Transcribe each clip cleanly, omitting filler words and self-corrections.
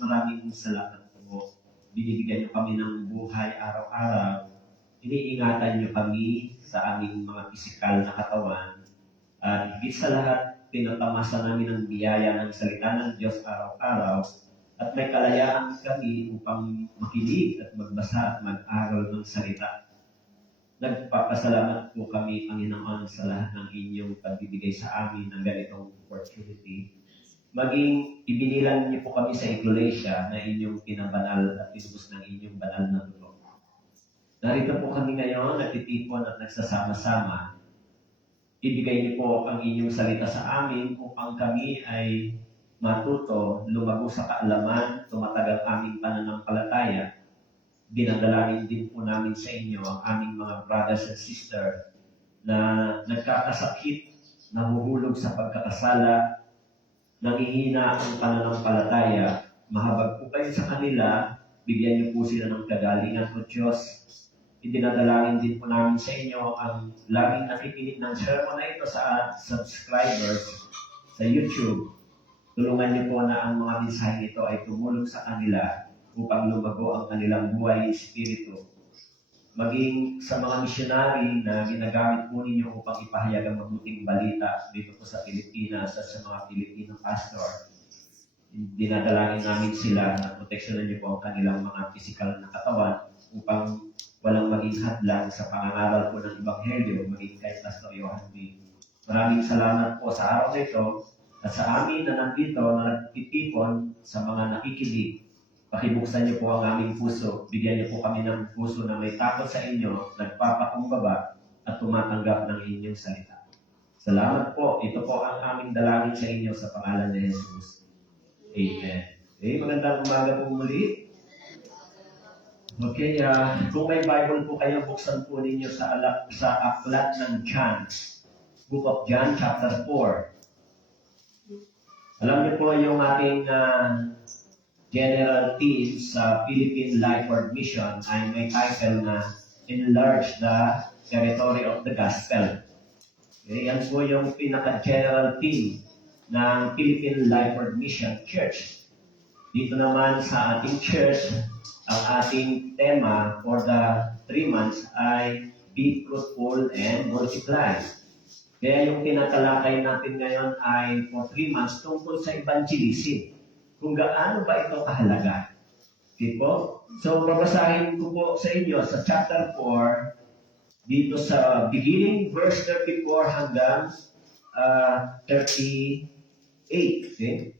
maraming salamat po. Binibigyan niyo kami ng buhay araw-araw. Iniingatan niyo kami sa aming mga pisikal na katawan. At higit sa lahat, tinatamasa namin ang biyaya ng salita ng Diyos araw-araw. At may kalayaan kami upang makinig at magbasa at mag-aral ng salita. Nagpapasalamat po kami, Panginoon, sa lahat ng inyong pagbibigay sa amin ng ganitong opportunity. Maging ibinilang niyo po kami sa iglesia na inyong pinabanal at tinubos ng inyong banal na dugo. Narito po kami ngayon, nagtitipon at nagsasama-sama. Ibigay niyo po ang inyong salita sa amin upang kami ay matuto, lumago sa kaalaman, tumatagal aming pananampalataya. Dinadalangin din po namin sa inyo ang aming mga brothers and sisters na nagkakasakit, nahuhulog sa pagkakasala, nangihina ang pananampalataya. Mahabag po kayo sa kanila, bigyan niyo po sila ng kagalingan o Diyos. Idinadalangin din po namin sa inyo ang laging nakikinig ng sermon na ito sa subscribers sa YouTube. Tulungan niyo po na ang mga mensahe ito ay tumulong sa kanila upang lumago ang kanilang buhay espiritu. Maging sa mga misyonary na ginagamit po ninyo upang ipahayag ang mabuting balita dito po sa Pilipinas at sa mga Pilipino pastor. Dinadalangin namin sila na proteksyonan niyo po ang kanilang mga pisikal na katawan upang walang maging hadlang sa pangangaral po ng Ebanghelyo, maging kay Pastor Johan B. Maraming salamat po sa araw na ito at sa amin na nandito na nagtitipon sa mga nakikinig. Pakibuksan niyo po ang aming puso. Bigyan niyo po kami ng puso na may takot sa inyo, nagpapakumbaba at tumatanggap ng inyong salita. Salamat po. Ito po ang aming dalangin sa inyo sa pangalan ni Jesus. Amen. Okay, magandang umaga po muli. Okay, kung may Bible po kayo, buksan po ninyo sa aklat ng John. Book of John, chapter 4. Alam niyo po yung ating general theme sa Philippine Lifeward Mission ay may title na Enlarge the Territory of the Gospel. Okay, yan po yung pinaka-general theme ng Philippine Lifeward Mission Church. Dito naman sa ating church, ang ating tema for the 3 months ay Be Fruitful and Multiply. Kaya yung tinatalakay natin ngayon ay for 3 months tungkol sa evangelism. Kung gaano ba ito kahalaga. Okay po? So, babasahin ko po sa inyo sa chapter 4, dito sa beginning, verse 34 hanggang 38. Okay?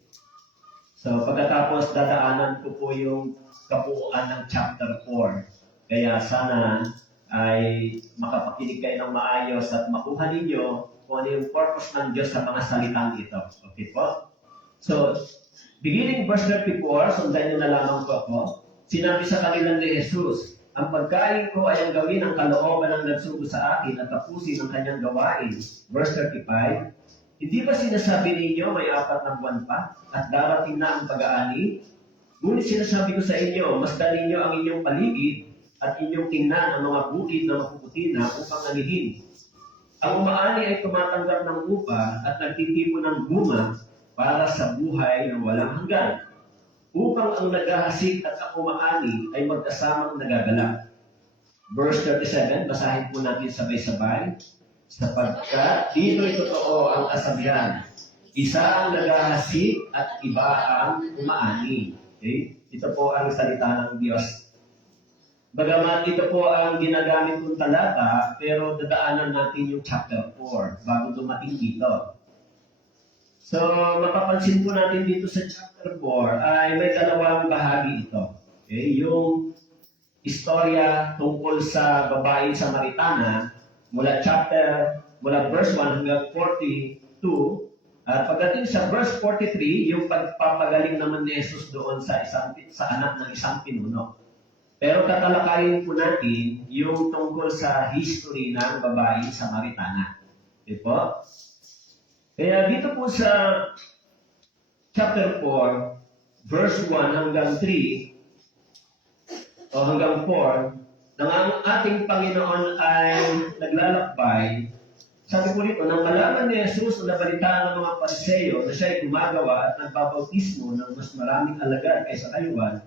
So, pagkatapos dadaanan ko po yung kabuuan ng chapter 4. Kaya sana ay makapakinig kayo ng maayos at makuha ninyo kung ano yung purpose ng Diyos sa mga salitang ito. Okay po? So, beginning verse 34, sundan nyo na lamang po ako. Sinabi sa kanila ni Jesus, ang pagkain ko ay ang gawin ang kalooban ng nagsugo sa akin at tapusin ang kanyang gawain. Verse 35, hindi ba sinasabi ninyo may 4 na buwan pa at darating na ang pag-aani? Ngunit sinasabi ko sa inyo, masdan ninyo ang inyong paligid at inyong tingnan ang mga bukid na mapuputi na upang anihin. Ang umaani ay tumatanggap ng upa at nagtitipon ng bunga para sa buhay na walang hanggan, upang ang naghahasik at ang umaani ay magkasamang nagagalak. Verse 37, basahin po natin sabay-sabay. Sapagkat dito'y totoo ang kasabihan, isa ang naghahasik at iba ang umaani. Okay? Ito po ang salita ng Diyos. Bagamat ito po ang ginagamit kong talata, pero dadaanan natin yung chapter 4 bago dumating dito. So, mapapansin po natin dito sa chapter 4 ay may dalawang bahagi ito. Okay? Yung istorya tungkol sa babaeng Samaritana mula verse 1 hanggang 42 at pagdating sa verse 43, yung pagpapagaling naman ni Jesus doon sa anak ng isang pinuno. Pero tatalakayin po natin yung tungkol sa history ng babaeng Samaritana. Okay po? Kaya dito po sa chapter 4, verse 1 hanggang 3, o hanggang 4, nang ang ating Panginoon ay naglalakbay Sabi po rito, nang malaman ni Jesus o nabalitaan ng mga Pariseo na siya ay gumagawa at nagbabautismo ng mas maraming alagad kaysa kayuan,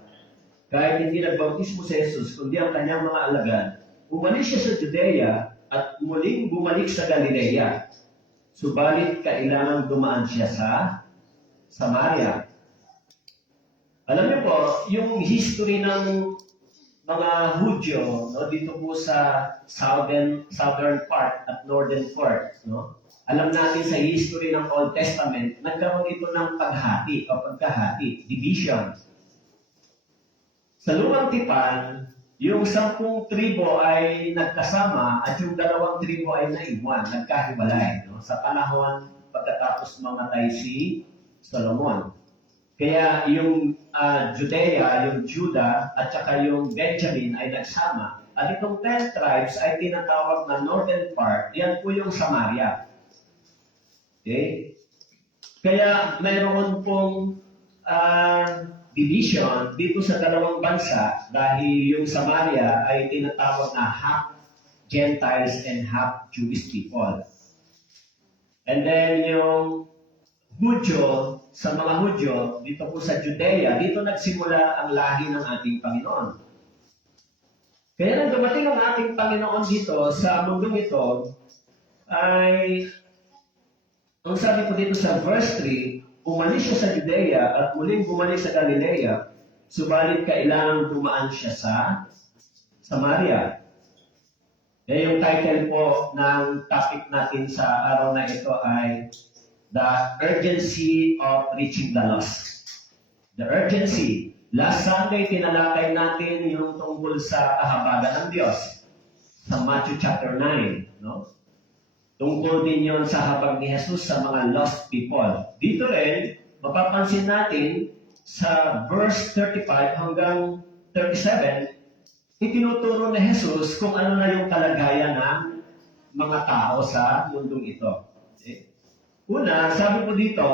kahit hindi nagbautismo si Jesus, kundi ang kanyang mga alagad, umalis siya sa Judea at muling bumalik sa Galilea. Subalit kailangan dumaan siya sa Samaria. Alam niyo po, yung history ng mga Hudyo, no, dito po sa southern part at northern part, no? Alam natin sa history ng Old Testament, nagkaroon ito ng paghati o pagkahati, division. Sa Lumang Tipan, yung 10 tribo ay nagkasama at yung 2 tribo ay naiwan, nagkahiwalay, no? Sa panahon pagkatapos mamatay si Solomon. Kaya yung Judea, yung Judah, at saka yung Benjamin ay nagsama. At itong 10 tribes ay tinatawag na northern part. Yan po yung Samaria. Okay? Kaya mayroon pong division dito sa 2 bansa dahil yung Samaria ay tinatawag na half Gentiles and half Jewish people. And then yung Hudyo, sa mga Hudyo, dito po sa Judea, dito nagsimula ang lahi ng ating Panginoon. Kaya nang dumating ang ating Panginoon dito sa mundong ito, ay, ang sabi po dito sa verse 3, umalis siya sa Judea at muling bumalik sa Galilea, subalit kailangang dumaan siya sa Samaria. Kaya yung title po ng topic natin sa araw na ito ay The Urgency of Reaching the Lost. The urgency. Last Sunday, tinalakay natin yung tungkol sa kahabagan ng Diyos sa Matthew chapter 9. No? Tungkol din yon sa habag ni Jesus sa mga lost people. Dito rin, mapapansin natin sa verse 35 hanggang 37, itinuturo ni Jesus kung ano na yung kalagayan ng mga tao sa mundong ito. Okay? Una, sabi po dito,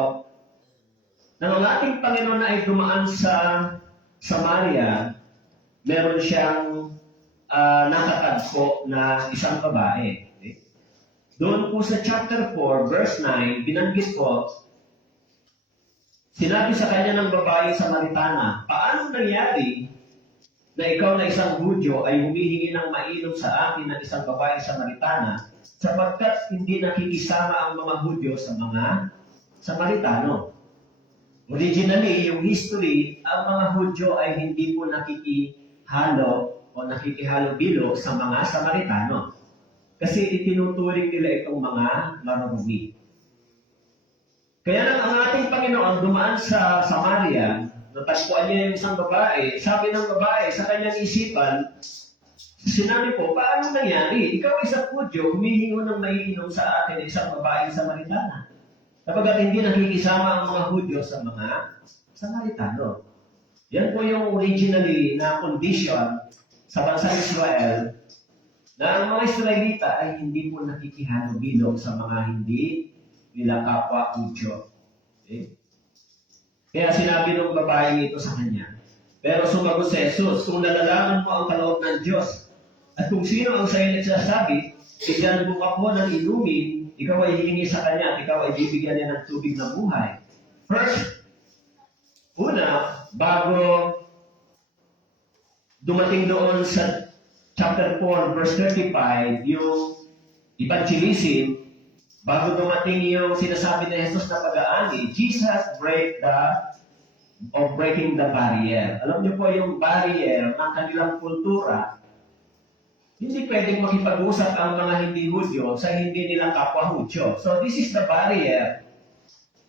nang ang ating Panginoon na ay dumaan sa Samaria, meron siyang nakatagpo na isang babae. Okay? Doon po sa chapter 4, verse 9, binanggit po, sinabi sa kanya ng babae Samaritana, paano nangyari na ikaw na isang Hudyo ay humihingi ng mainom sa akin ng isang babae Samaritana sapagkat hindi nakikisama ang mga Hudyo sa mga Samaritano. Originally, yung history, ang mga Hudyo ay hindi po nakikihalo o nakikihalo-bilo sa mga Samaritano. Kasi itinuturing nila itong mga marurumi. Kaya nang ang ating Panginoon dumaan sa Samaria, natagpuan niya yung isang babae, sabi ng babae sa kanyang isipan, sinabi po, paano nangyari? Ikaw isang Hudyo, humihingo ng maiinom sa atin isang babaeng Samaritana. Kapag hindi nakikisama ang mga Hudyo sa mga Samaritano. Yan po yung originally na condition sa bansang Israel na ang mga Israelita ay hindi po nakikihalubilo sa mga hindi nila kapwa Hudyo. Okay? Kaya sinabi ng babaeng ito sa kanya, pero sumagot si Jesus, kung nalalaman mo ang kaloob ng Diyos, at kung sino ang sa'yo nagsasabi, bigyan mo ako ng inumin, ikaw ay hihingi sa kanya at ikaw ay bibigyan niya ng tubig na buhay. First, una, bago dumating doon sa chapter 4, verse 35, yung evangelism, bago dumating yung sinasabi ni Jesus na pag-aani, Jesus breaking the barrier. Alam niyo po yung barrier ng kanilang kultura, hindi pwedeng makipag-usap ang mga hindi Hudyo sa hindi nilang kapwa Hudyo. So this is the barrier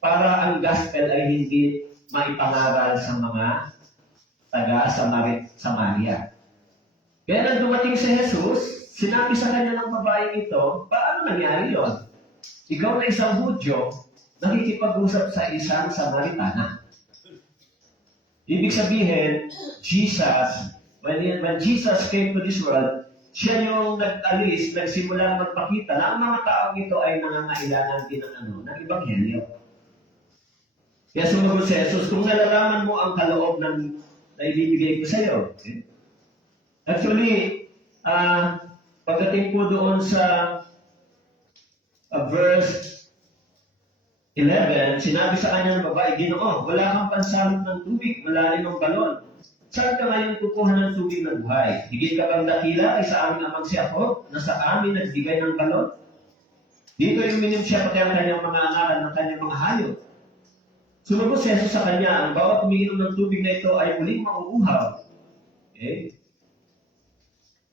para ang gospel ay hindi maipangaral sa mga taga-Samaria. Kaya nang dumating si Jesus, sinabi sa kanya ng babaeng ito, paano nangyari yon? Ikaw na isang Hudyo, nakikipag-usap sa isang Samaritana. Ibig sabihin, when Jesus came to this world, siya yung nag-alis, nagsimulang magpakita na ang mga taong ito ay nangangailangan din ng Ebanghelyo. Kaya sumagot si Jesus, kung nalalaman mo ang kaloob ng na ibibigay ko sa iyo. Okay? Actually, pagdating po doon sa verse 11, sinabi sa kanya ng babae, Ginoo, wala kang pansalot ng tubig, malalim ang galon. Saan ka ngayon kukuha ng tubig ng buhay? Higit ka bang dakila ay sa aming amang si ako, na sa amin nagbigay ng galon? Dito yung minim siya pati ang kanyang mga anak ng kanyang mga hayop. Sumagot si Jesus sa kanya, ang bawat umiinom ng tubig na ito ay muling mauuhaw. Okay?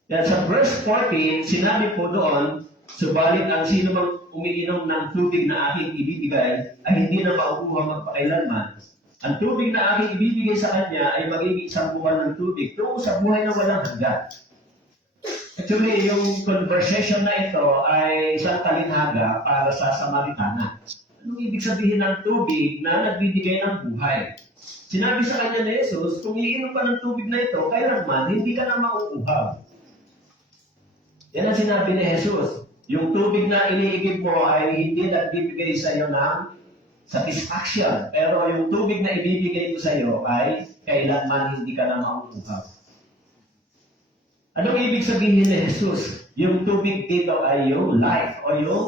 Yan sa verse 14, sinabi po doon, subalit ang sino mang umiinom ng tubig na aking ibibigay ay hindi na mauuhaw magpakailanman. Ang tubig na aking ibibigay sa kanya ay magiging isang buwan ng tubig tungo sa buhay na walang hanggan. Actually, yung conversation na ito ay isang talinhaga para sa Samaritana. Anong ibig sabihin ng tubig na nagbibigay ng buhay? Sinabi sa kanya ni Jesus, kung iinom ka ng tubig na ito, kailanman, hindi ka na mauuhaw. Yan ang sinabi ni Jesus. Yung tubig na iniigib mo ay hindi nagbibigay sa iyo ng satisfaction. Pero yung tubig na ibibigay ko sa iyo ay kailanman hindi ka na mauuhaw. Anong ibig sabihin ni Jesus? Yung tubig dito ay yung life o yung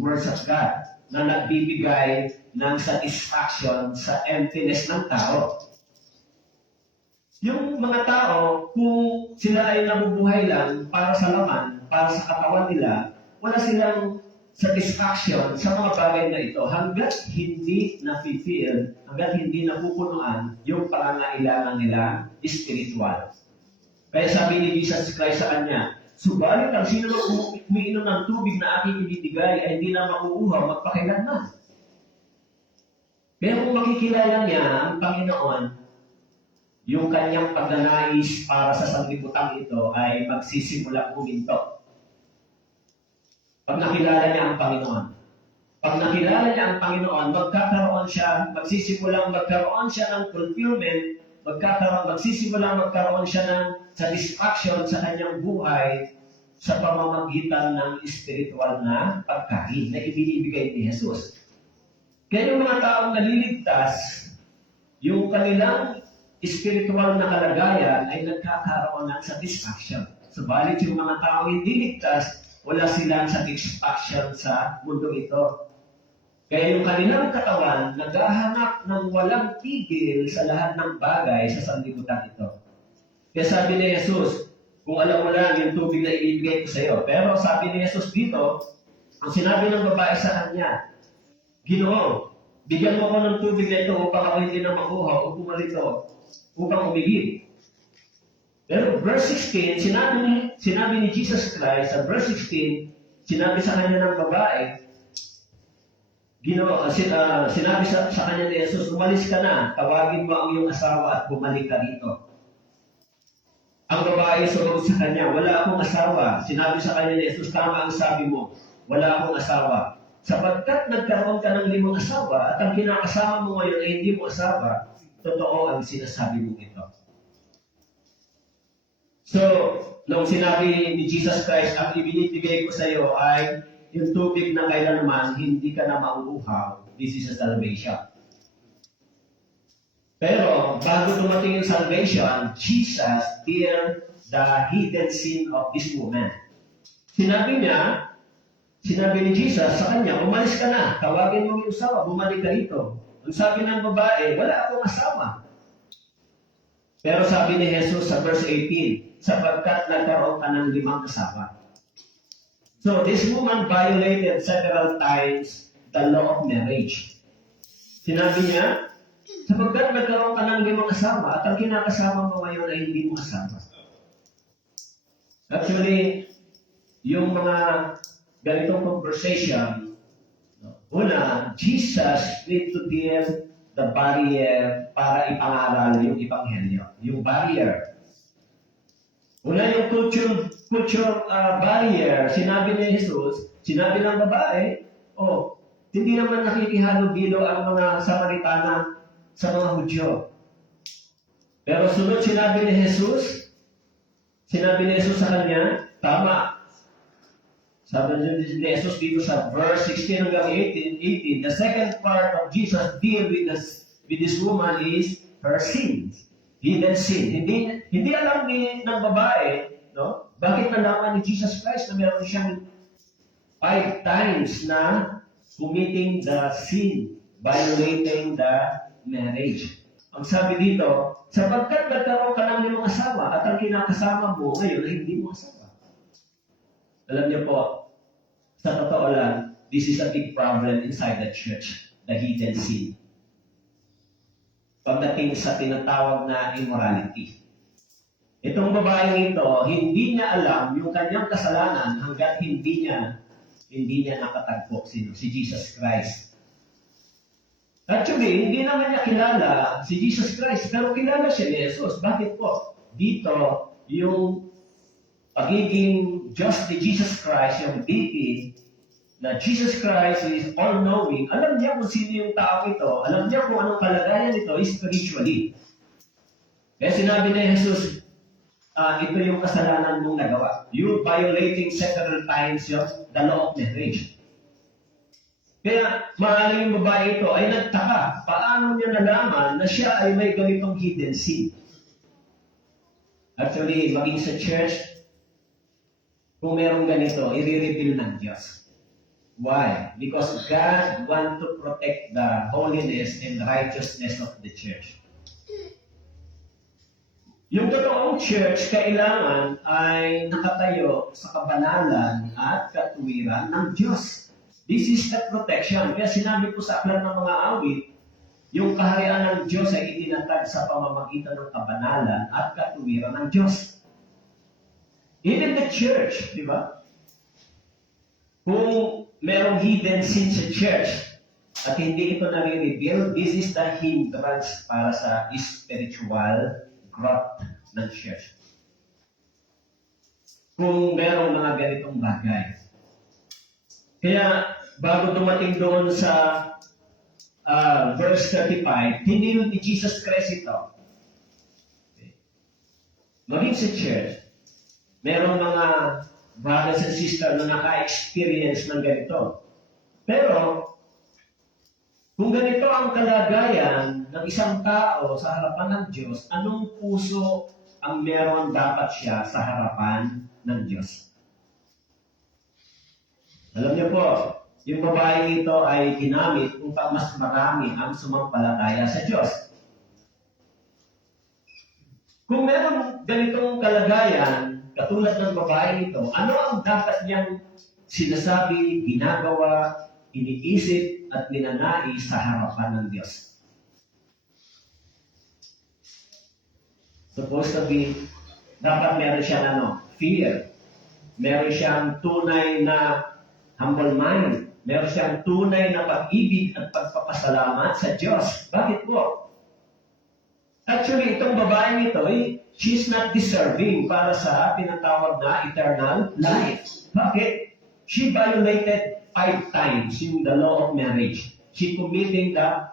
words of God na nagbibigay ng satisfaction sa emptiness ng tao. Yung mga tao, kung sila ay nabubuhay lang para sa laman, para sa katawan nila, wala silang satisfaction sa mga bagay na ito hanggat hindi na-fulfill, hanggat hindi napupunuan yung pangangailangan nila spiritual. Kaya sabi ni Jesus Christ sa kanya, subalit ang sino mang umiinom ng tubig na aking ibibigay ay hindi na mauuhaw magpakailanman. Kaya kung makikilala niya ang Panginoon, yung kanyang pagnanais para sa sanglibutan ito ay magsisimula huminto. Pag nakilala niya ang Panginoon. Pag nakilala niya ang Panginoon, magkakaroon siya, magsisimulang magkaroon siya ng fulfillment, magsisimulang magkaroon siya ng satisfaction sa kanyang buhay sa pamamagitan ng spiritual na pagkain na ibinibigay ni Jesus. Kaya yung mga taong naliligtas, yung kanilang spiritual na kalagayan ay nagkakaroon ng satisfaction. Subalit yung mga taong hindi ligtas, wala silang satisfaction sa mundo ito. Kaya yung kanilang katawan, naghahanap ng walang tigil sa lahat ng bagay sa sanlibutan ito. Kaya sabi ni Jesus, kung alam mo lang yung tubig na ibibigay ko sa iyo. Pero sabi ni Jesus dito, ang sinabi ng babae sa kanya, Ginoo, bigyan mo ko ng tubig na ito upang ako hindi na makuha o pumalito upang umigib. Pero verse 16, sinabi ni Jesus Christ, sa verse 16, sinabi sa kanya ng babae, sinabi sa kanya ni Jesus, umalis ka na, tawagin mo ang iyong asawa at bumalik ka dito. Ang babae sumagot sa kanya, wala akong asawa. Sinabi sa kanya ni Jesus, tama ang sabi mo, wala akong asawa. Sapagkat nagkaroon ka ng 5 asawa at ang kinakasama mo ngayon ay hindi mo asawa, totoo ang sinasabi mo ito. So, nung sinabi ni Jesus Christ, ang ibinibigay ko sa iyo ay yung tubig na kailanman hindi ka na mauuhaw. This is a salvation. Pero, bago dumating yung salvation, Jesus dealt the hidden sin of this woman. Sinabi ni Jesus sa kanya, umalis ka na, tawagin mo yung asawa, bumalik ka rito. Ang sabi ng babae, wala akong asawa. Pero sabi ni Jesus sa verse 18, sapagkat nagkaroon ka ng 5 asawa. So, this woman violated several times the law of marriage. Sinabi niya, sapagkat nagkaroon ka ng 5 asawa at ang kinakasama mo ngayon ay hindi mo asawa. Actually, yung mga ganitong conversation, una, Jesus need to deal the barrier para ipangaral yung Ebanghelyo. Yung barrier. Una yung culture barrier, sinabi ni Jesus, sinabi ng babae, hindi naman nakikihalubilo ang mga Samaritana sa mga Hudyo. Pero sunod sinabi ni Jesus sa kanya, tama. Sabi ni Jesus dito sa verse 16 hanggang 18, the second part of Jesus deal with this woman is her sins. Hidden sin. Hindi alam ng babae, no? Bakit nalaman ni Jesus Christ na meron siyang 5 times na committing the sin, violating the marriage. Ang sabi dito, sapagkat nagkaroon ka ng 5 asawa at ang kinakasama mo ngayon ay hindi mo asawa. Alam niyo po, sa totoo lang, this is a big problem inside the church, the hidden sin. Pagdating sa tinatawag na immorality. Itong babaeng ito, hindi niya alam yung kanyang kasalanan hanggat hindi niya nakatagpo si Jesus Christ. Actually, hindi naman niya kilala si Jesus Christ, pero kilala siya ni Jesus. Bakit po? Dito, yung pagiging Diyos ni Jesus Christ, yung deity, na Jesus Christ is all-knowing, alam niya kung sino yung tao ito, alam niya kung anong kalagayan ito spiritually. Kaya sinabi ni Jesus, ito yung kasalanan mong nagawa. You violating several times the law of marriage. Kaya maaaring yung babae ito ay nagtaka. Paano niya nalaman na siya ay may ganitong hidden sin? Actually, maging sa church, kung merong ganito, i-reveal ng Diyos. Why? Because God wants to protect the holiness and righteousness of the church. Yung totoong church, kailangan ay nakatayo sa kabanalan at katuwiran ng Diyos. This is the protection. Kaya sinabi ko sa aklat ng mga awit, yung kaharian ng Diyos ay itinatag sa pamamagitan ng kabanalan at katuwiran ng Diyos. Even the church, di ba? Kung merong hidden sin sa church at hindi ito nare-reveal, this is the hindrance para sa spiritual growth ng church. Kung merong mga ganitong bagay. Kaya, bago dumating doon sa verse 35, tinil ni Jesus Christ ito. Maging sa church, merong mga brothers and sisters na naka-experience ng ganito. Pero, kung ganito ang kalagayan ng isang tao sa harapan ng Diyos, anong puso ang meron dapat siya sa harapan ng Diyos? Alam niyo po, yung babae ito ay ginamit upang mas marami ang sumampalataya sa Diyos. Kung meron ganitong kalagayan, katulad ng babae ito, ano ang dapat niyang sinasabi, ginagawa, iniisip, at ninanais sa harapan ng Diyos? Supposed to be, dapat meron siyang fear. Meron siyang tunay na humble mind. Meron siyang tunay na pag-ibig at pagpapasalamat sa Diyos. Bakit po? Actually, itong babaeng ito, she's not deserving para sa tinatawag na eternal life. Bakit? She violated 5 times the law of marriage. She committing the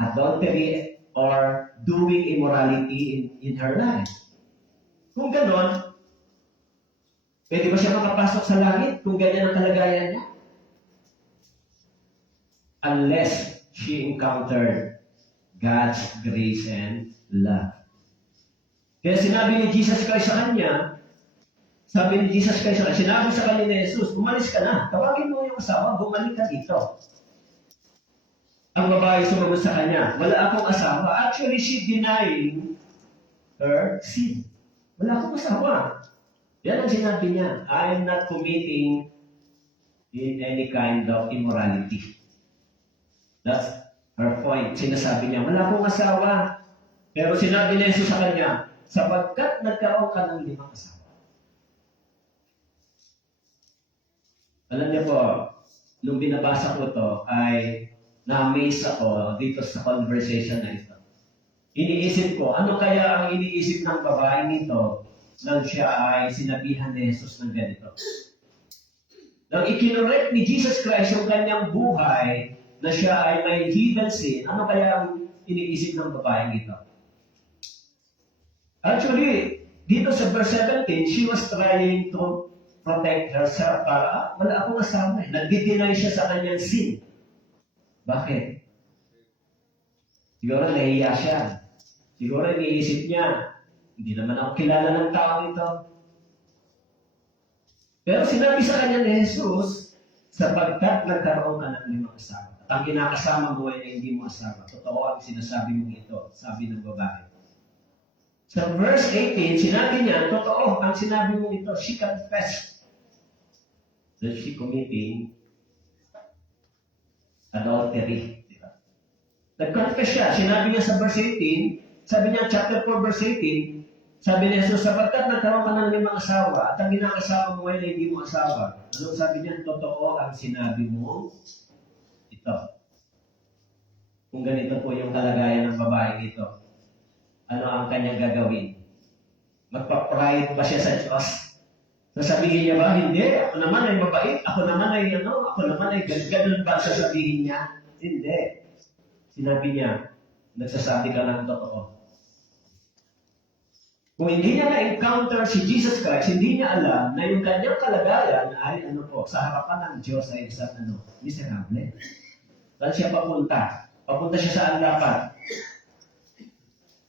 adultery or doing immorality in her life. Kung ganon, pwede ba siya makapasok sa langit kung ganyan ang kalagayan niya? Unless she encountered God's grace and love. Kaya sinabi ni Jesus Christ sa kanya, sinabi sa kanya ni Jesus, umalis ka na, tawagin mo yung asawa, bumalik ka dito. Ang babae sumunod sa kanya, wala akong asawa. Actually, she denying her sin. Wala akong asawa. Yan ang sinabi niya, I am not committing in any kind of immorality. That's her point. Sinasabi niya, wala akong asawa. Pero sinabi ni Jesus sa kanya, sapagkat nagkaroon ka ng 5 asawa. Alam niyo po, nung binabasa ko ito, ay na-amaze ako dito sa conversation na ito. Iniisip ko, ano kaya ang iniisip ng babae nito nang siya ay sinabihan ni Jesus ng ganito? Nang ikinorek ni Jesus Christ yung kanyang buhay na siya ay may hidden sin, ano kaya ang iniisip ng babae nito? Actually, dito sa verse 17, she was trying to protect herself para wala akong asawa. Nagdi-deny siya sa kanyang sin. Bakit? Siguro nahiya siya. Siguro iniisip niya, hindi naman ako kilala ng tao ito. Pero sinabi sa kanya ni Jesus, sapagkat nagkaroon ka ng 5 asawa. At ang kinakasama mo ay hindi mo asawa. Totoo ang sinasabi mong ito, sabi ng babae. Sa verse 18, sinabi niya, totoo ang sinabi mong ito. She confessed that she committing adultery. Diba? Nag-confess siya. Sinabi niya sa verse 18, sabi niya chapter 4 verse 18, sabi niya, so sapagkat nagkaroon ka ng 5 asawa at ang ginakasawa mo ay hindi mo asawa. Anong sabi niya? Totoo ang sinabi mo ito. Kung ganito po yung kalagayan ng babae ito, ano ang kanyang gagawin? Magpa-pride ba siya sa Diyos? Sasabihin niya ba? Hindi. Ako naman ay mabait. Ako naman ay ganun ba sasabihin niya? Hindi. Sinabi niya, nagsasabi ka ng totoo. Kung hindi niya na-encounter si Jesus Christ, hindi niya alam na yung kanyang kalagayan ay sa harapan ng Diyos ay isang miserable. Saan siya papunta? Papunta siya saan dapat?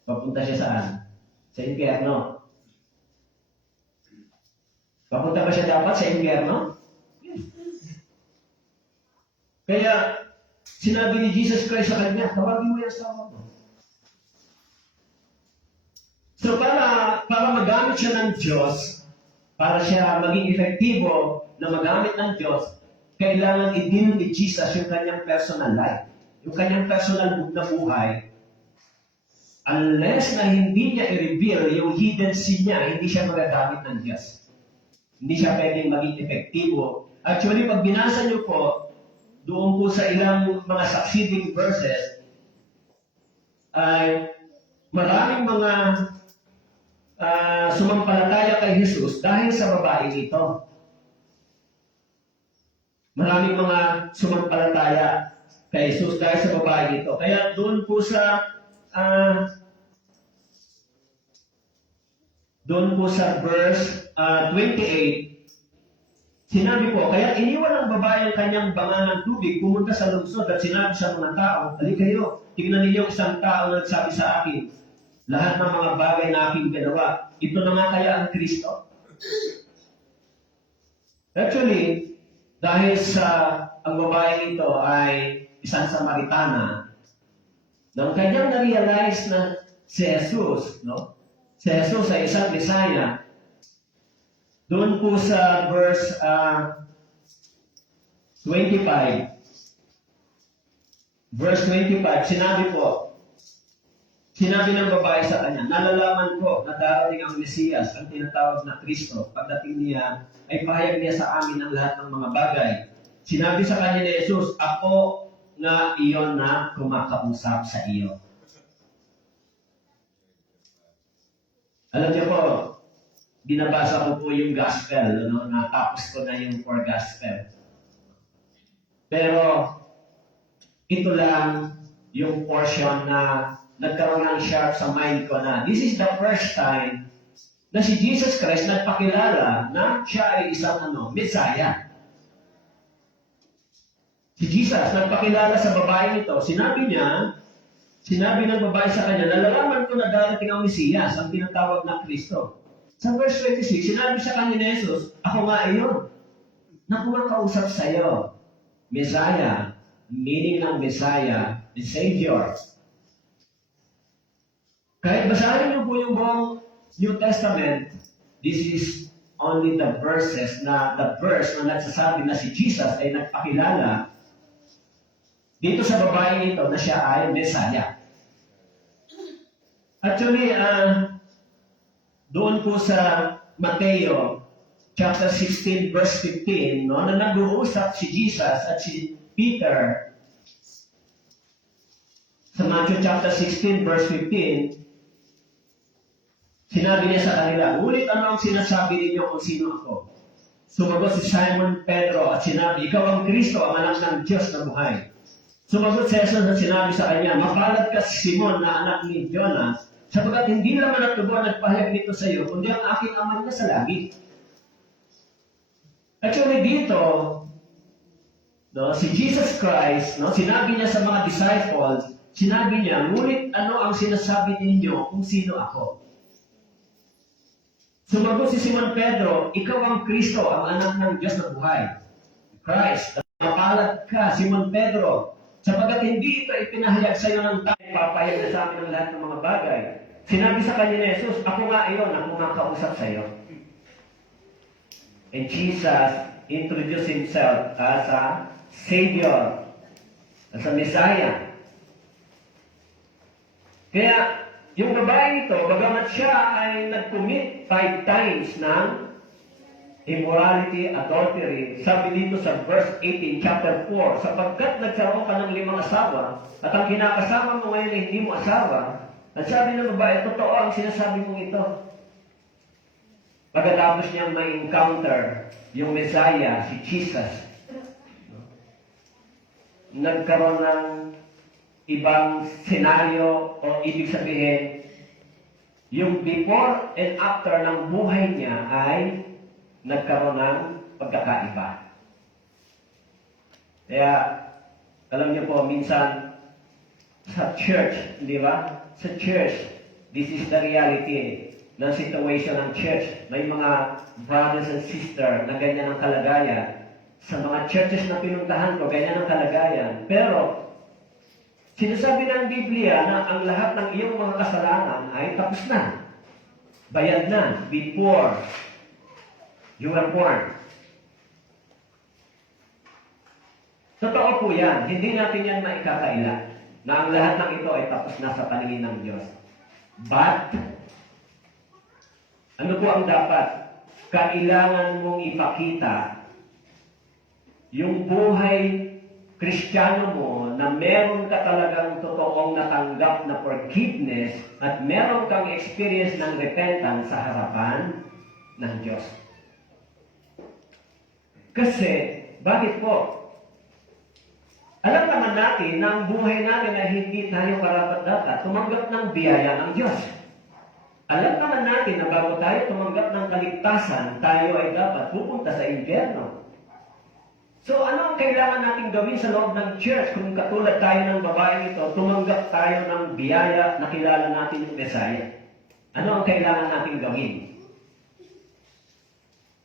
Papunta siya saan? Sa impyerno. Papunta ba siya dapat sa impyerno? Kaya, sinabi ni Jesus Christ sa kanya, tawagin mo yung asawa mo. So para magamit siya ng Diyos, para siya maging efektibo na magamit ng Diyos, kailangan i-deal ni Jesus yung kanyang personal life, yung kanyang personal na buhay. Unless na hindi niya i-reveal yung hidden sin niya, hindi siya magagamit ng Diyos. Hindi siya pwedeng maging efektibo. Actually, pag binasa niyo po, doon po sa ilang mga succeeding verses, ay maraming mga sumampalataya kay Jesus dahil sa babae ito. Maraming mga sumampalataya kay Jesus dahil sa babae ito. Kaya doon po sa verse 28, sinabi po, kaya iniwan ng babae ang kanyang bangang ng tubig, pumunta sa lungsod at sinabi sa mga tao, halika kayo, tingnan ninyo isang tao na nagsabi sa akin, lahat ng mga bagay na aking ginawa, ito na nga kaya ang Kristo? Actually, dahil sa ang babae ito ay isang Samaritana, nang kanyang na-realize na si Jesus, si Jesus ay isang Messiah, doon po sa verse 25, sinabi ng babae sa kanya, nalalaman ko na darating ang Mesiyas, ang tinatawag na Kristo. Pagdating niya, ay pahayag niya sa amin ang lahat ng mga bagay. Sinabi sa kanya ni Jesus, ako nga iyon na kumakausap sa iyo. Alam niyo po, binabasa ko po yung gospel, natapos ko na yung 4 gospel. Pero, ito lang yung portion na nagkaroon ng sharp sa mind ko na this is the first time na si Jesus Christ nagpakilala na siya ay isang Messiah. Si Jesus nagpakilala sa babae ito. Sinabi ng babae sa kanya, nalalaman ko na darating ang Mesiyas, ang tinatawag na Kristo. Sa verse 26, sinabi sa kanya ni Jesus, ako nga iyon, na kumakausap sa iyo. Messiah, meaning ng Messiah, the Savior. Kahit basahin niyo po yung buong New Testament, this is only the verse na nagsasabi na si Jesus ay nagpakilala dito sa babae ito na siya ay Messiah. Actually, doon po sa Mateo chapter 16 verse 15, na nag-uusap si Jesus at si Peter sa Matthew chapter 16 verse 15, sinabi niya sa kanila, ngunit ano ang sinasabi ninyo kung sino ako? Sumagot si Simon Pedro at sinabi, ikaw ang Kristo, ang anak ng Diyos na buhay. Sumagot si Jesus at sinabi sa kanya, mapalad ka si Simon na anak ni Jonas, sapagkat hindi naman at tubo nagpahayag nito sa iyo, kundi ang aking ama na sa langit. Actually dito, si Jesus Christ, sinabi niya sa mga disciples, sinabi niya, ngunit ano ang sinasabi ninyo kung sino ako? Sumagot si Simon Pedro, ikaw ang Kristo, ang anak ng Diyos na buhay. Christ, mapalad ka, Simon Pedro, sapagkat hindi ito ipinahayag sa iyo ng tao, papayag na sa amin ang lahat ng mga bagay. Sinabi sa kanya ni Jesus, ako nga iyon, ako nga kausap sa iyo. And Jesus introduced himself as a Savior, as a Messiah. Kaya, yung babae ito, bagamat siya ay nag-commit 5 times ng immorality, adultery, sabi dito sa verse 18, chapter 4, sapagkat nagkaroon ka ng 5 asawa, at ang kinakasama mo ngayon ay hindi mo asawa, at sabi ng babae, totoo ang sinasabi mong ito. Pagkatapos niyang ma-encounter yung Messiah, si Jesus, nagkaroon ng ibang senaryo o ibig sabihin, yung before and after ng buhay niya ay nagkaroon ng pagkakaiba. Kaya, alam niyo po, minsan sa church, di ba? Sa church, this is the reality ng situation ng church. May mga brothers and sisters na ganyan ang kalagayan. Sa mga churches na pinuntahan ko, ganyan ang kalagayan. Pero, sinasabi ng Biblia na ang lahat ng iyong mga kasalanan ay tapos na. Bayad na before you were born. Totoo po yan. Hindi natin yan maikakaila na ang lahat ng ito ay tapos na sa paningin ng Diyos. But, ano po ang dapat? Kailangan mong ipakita yung buhay Kristiyano mo na meron ka talagang totoong natanggap na forgiveness at meron kang experience ng repentance sa harapan ng Diyos. Kasi, bakit po? Alam naman natin na ang buhay natin ay hindi tayo karapat-dapat tumanggap ng biyaya ng Diyos. Alam naman natin na bago tayo tumanggap ng kaligtasan, tayo ay dapat pupunta sa impyerno. So, ano ang kailangan natin gawin sa loob ng church kung katulad tayo ng babaeng ito, tumanggap tayo ng biyaya na kilala natin yung Messiah? Ano ang kailangan natin gawin?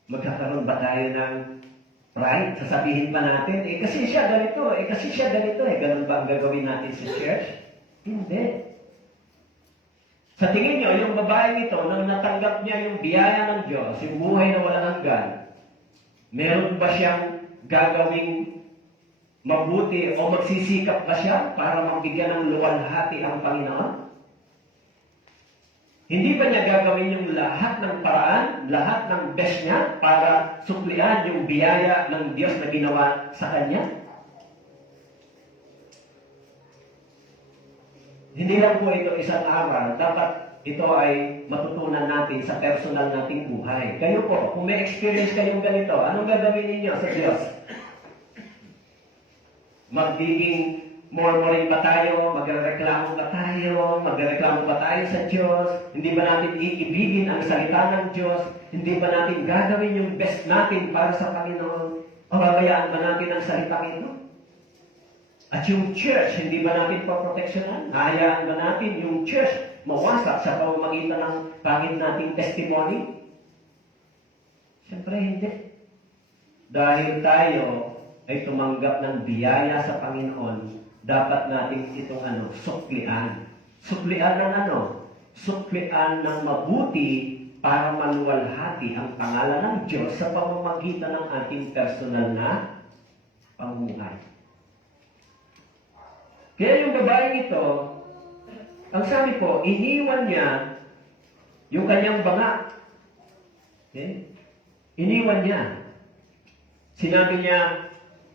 Magkakaroon ba tayo ng pride? Sasabihin pa natin, kasi siya ganito, kasi siya ganito, ganun ba ang gagawin natin sa church? Hindi. Sa tingin nyo, yung babaeng ito, nang natanggap niya yung biyaya ng Diyos, yung buhay na walang hanggan, meron ba siyang gagawing mabuti o magsisikap ba siya para magbigyan ng luwalhati ang Panginoon? Hindi ba niya gagawin yung lahat ng paraan, lahat ng best niya para suklian yung biyaya ng Diyos na ginawa sa kanya? Hindi lang po ito isang aral. Dapat ito ay matutunan natin sa personal nating buhay. Kayo po, kung may experience kayong ganito, anong gagawin ninyo sa Diyos? Magiging murmuring ba tayo? Magrereklamo ba tayo? Magrereklamo ba tayo sa Diyos? Hindi ba natin iibigin ang salita ng Diyos? Hindi ba natin gagawin yung best natin para sa Panginoon? O babayaan ba natin ang salita ito? At yung church, hindi ba natin poproteksyonan? Hayaan ba natin yung church mawasak sa pamamagitan ng pangit nating testimony? Siyempre hindi. Dahil tayo ay tumanggap ng biyaya sa Panginoon, dapat natin itong suklian. Suklian ng Suklian ng mabuti para maluwalhati ang pangalan ng Diyos sa pamamagitan ng ating personal na pamumuhay. Kaya yung babaeng ito, ang sabi po, iniwan niya yung kanyang banga. Okay? Iniwan niya.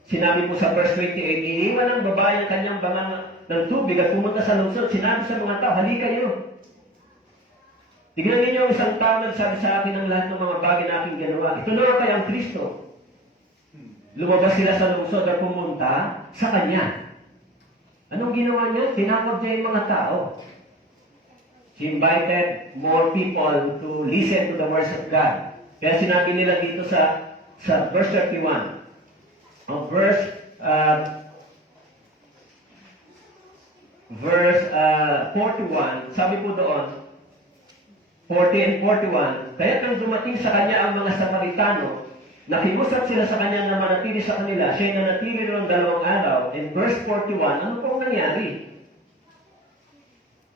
Sinabi po sa verse 28, iniwan ng babae ang kanyang banga ng tubig at pumunta sa lungsod. Sinabi sa mga tao, halika kayo. Tignan ninyo, isang tao nagsabi sa akin ang lahat ng mga bagay na aking ginawa. Ito na kaya ang Kristo. Lumabas sila sa lungsod at pumunta sa Kanya. Anong ginawa niya? Tinawag niya yung mga tao. She invited more people to listen to the words of God. Kaya sinabi nila dito sa verse 31. Verse 41, sabi po doon, 40 and 41, kaya nang dumating sa kanya ang mga Samaritano, nakiusap sila sa kanya na manatili sa kanila. Siya'y nanatili roon 2 araw. In verse 41, ano po ang nangyari?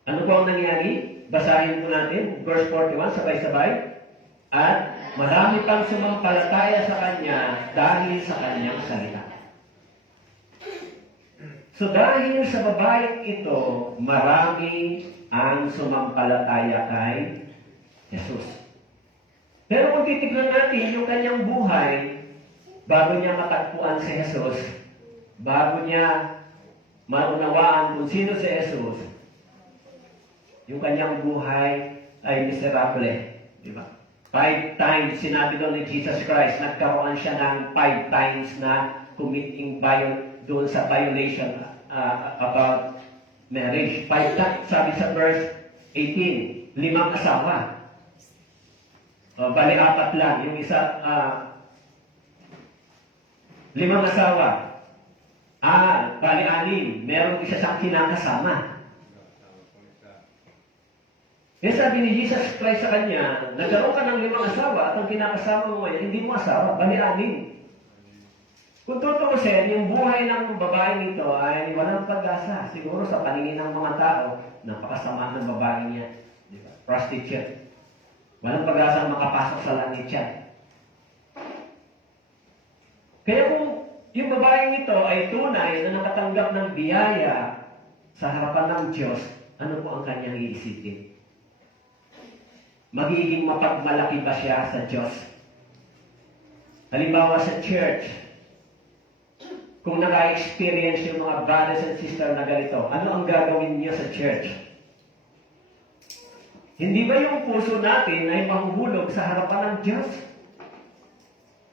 Ano po ang nangyari? Basahin po natin, verse 41, sabay-sabay. At marami pang sumampalataya sa kanya dahil sa kanyang salita. So dahil sa babaeng ito, marami ang sumampalataya kay Jesus. Pero kung titignan natin yung kanyang buhay, bago niya matagpuan si Jesus, bago niya maunawaan kung sino si Jesus, yung kanyang buhay ay miserable. Di ba? 5 times, sinabi doon ni Jesus Christ, nagkaroon siya ng 5 times na committing doon sa violation about marriage. 5 times, sabi sa verse 18, 5 asawa. Bali, 4 lang. Yung isa, 5 asawa. Bali, 6. Meron isa siyang kinakasama. Kaya sabi ni Jesus Christ sa kanya, nagkaroon ka ng 5 asawa at ang kinakasama mo ngayon, hindi mo asawa, bali 6. Kung tutuusin, yung buhay ng babaeng ito ay walang pag-asa. Siguro sa paningin ng mga tao, napakasama ng babae niya. Di ba? Prostitute. Walang pag-asa makapasok sa langit siya. Kaya kung yung babaeng ito ay tunay na nakatanggap ng biyaya sa harapan ng Diyos, ano po ang kanyang iisipin? Magiging mapagmalaki ba siya sa Diyos? Halimbawa sa church, kung naka-experience yung mga brothers and sisters na ganito, ano ang gagawin niyo sa church? Hindi ba yung puso natin ay mahuhulog sa harapan ng Diyos?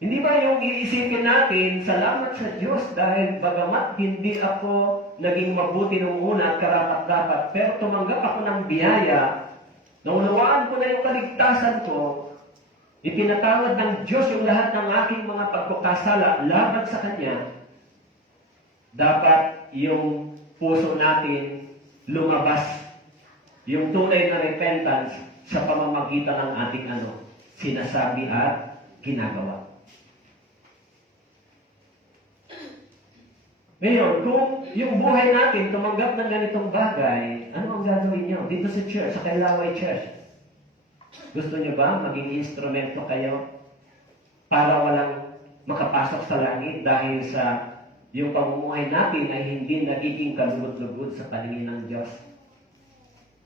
Hindi ba yung iisipin natin, salamat sa Diyos dahil bagamat hindi ako naging mabuti nung una at karapat-dapat, pero tumanggap ako ng biyaya, naunawaan ko na yung kaligtasan ko, ipinatawad ng Diyos yung lahat ng aking mga pagkukasala laban sa Kanya, dapat yung puso natin lumabas yung tunay na repentance sa pamamagitan ng ating sinasabi at ginagawa. Ngayon, kung yung buhay natin tumanggap ng ganitong bagay, ano ang gagawin nyo? Dito sa church, sa Kailaway Church. Gusto nyo ba maging instrumento kayo para walang makapasok sa langit dahil sa yung pamumuhay natin ay hindi nagiging kalugod-lugod sa paningin ng Diyos?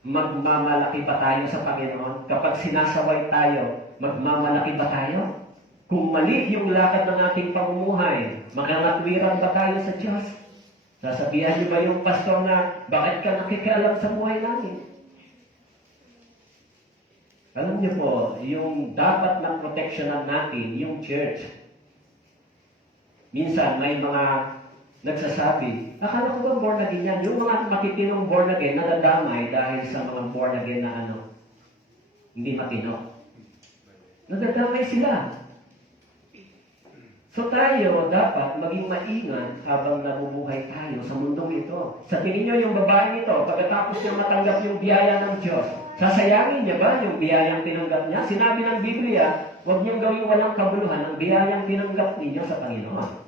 Magmamalaki ba tayo sa Panginoon? Kapag sinasaway tayo, magmamalaki ba tayo? Kung mali yung lakad ng ating pamumuhay, makangatwiran ba tayo sa Diyos? Sasabihan niyo ba yung pastor na, bakit ka nakikialam sa buhay namin? Alam niyo po, yung dapat na proteksyonan natin, yung church. Minsan, may mga nagsasabi, akala ko ba born again yan? Yung mga matitinong born again, nadadamay dahil sa mga born again na hindi matino. Nadadamay sila. So tayo dapat maging maingat habang nabubuhay tayo sa mundong ito. Sa tingin niyo yung babaeng ito, pagkatapos niya matanggap yung biyaya ng Diyos, sasayangin niya ba yung biyayang tinanggap niya? Sinabi ng Biblia, huwag niyong gawing walang kabuluhan ang biyayang tinanggap ninyo sa Panginoon.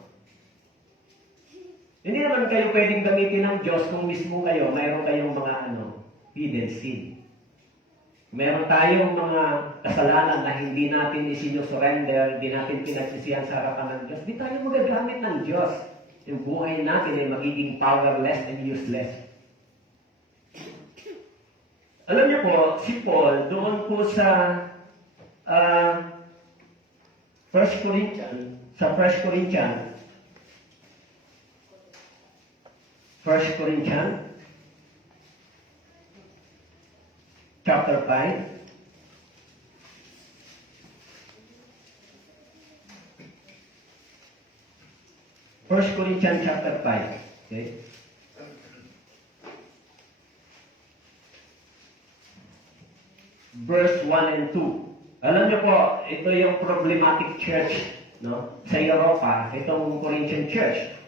Hindi naman kayo pwedeng gamitin ng Diyos kung mismo kayo, mayroon kayong mga hidden sin. Meron tayong mga kasalanan na hindi natin isinusurrender, hindi natin pinagsisihan sa harapan ng Diyos. Hindi tayo magagamit ng Diyos. Yung buhay natin ay magiging powerless and useless. Alam niyo po, si Paul, doon po sa 1 Corinthians chapter 5. First Corinthians chapter 5. Okay? Verse 1 and 2. Alam niyo po, ito yung problematic church, no? Sa Europa, itong Corinthian church.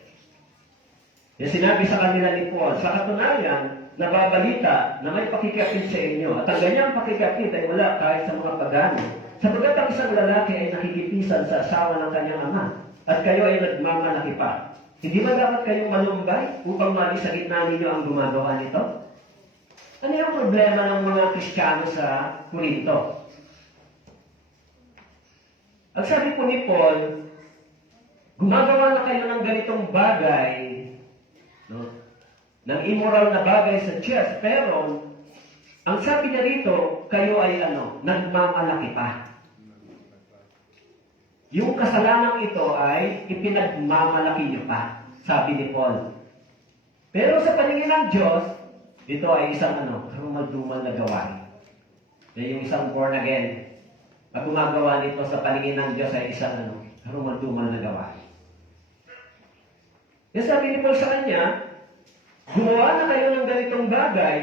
Yung sinabi sa kanila ni Paul, sa katunayan, nababalita na may pakikapit sa inyo, at ang ganyang pakikapit ay wala kahit sa mga pagano, sapagkat ang isang lalaki ay nakikipisan sa asawa ng kanyang ama, at kayo ay nagmamalaki pa. Hindi ba dapat kayong malumbay upang mali sa gitna ninyo ang gumagawa nito? Ano yung problema ng mga Kristiyano sa Korinto? Ang sabi po ni Paul, gumagawa na kayo ng ganitong bagay, no? Ng immoral na bagay sa church, pero ang sabi niya rito, kayo ay nagmamalaki pa. Yung kasalanan ito ay ipinagmamalaki niyo pa, sabi ni Paul. Pero sa paningin ng Diyos, ito ay isang karumal-dumal na gawain. Yung isang born again, pag gumagawa nito sa paningin ng Diyos ay isang karumal-dumal na gawain. Kaya sabi ni Paul sa kanya, gumawa na kayo ng ganitong bagay,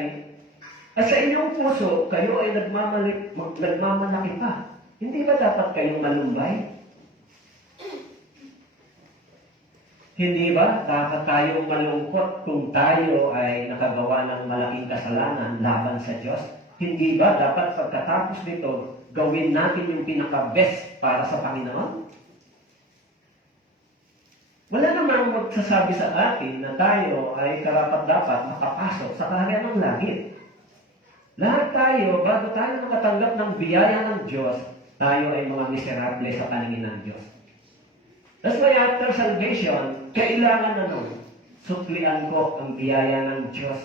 at sa inyong puso, kayo ay nagmamalaki pa. Hindi ba dapat kayong malumbay? Hindi ba dapat tayong malungkot kung tayo ay nakagawa ng malaking kasalanan laban sa Diyos? Hindi ba dapat pagkatapos nito, gawin natin yung pinaka-best para sa Panginoon? Wala namang magsasabi sa atin na tayo ay karapat-dapat makapasok sa kaharian ng langit. Lahat tayo, bago tayo makatanggap ng biyaya ng Diyos, tayo ay mga miserable sa paningin ng Diyos. That's why after salvation, kailangan suklian ko ang biyaya ng Diyos.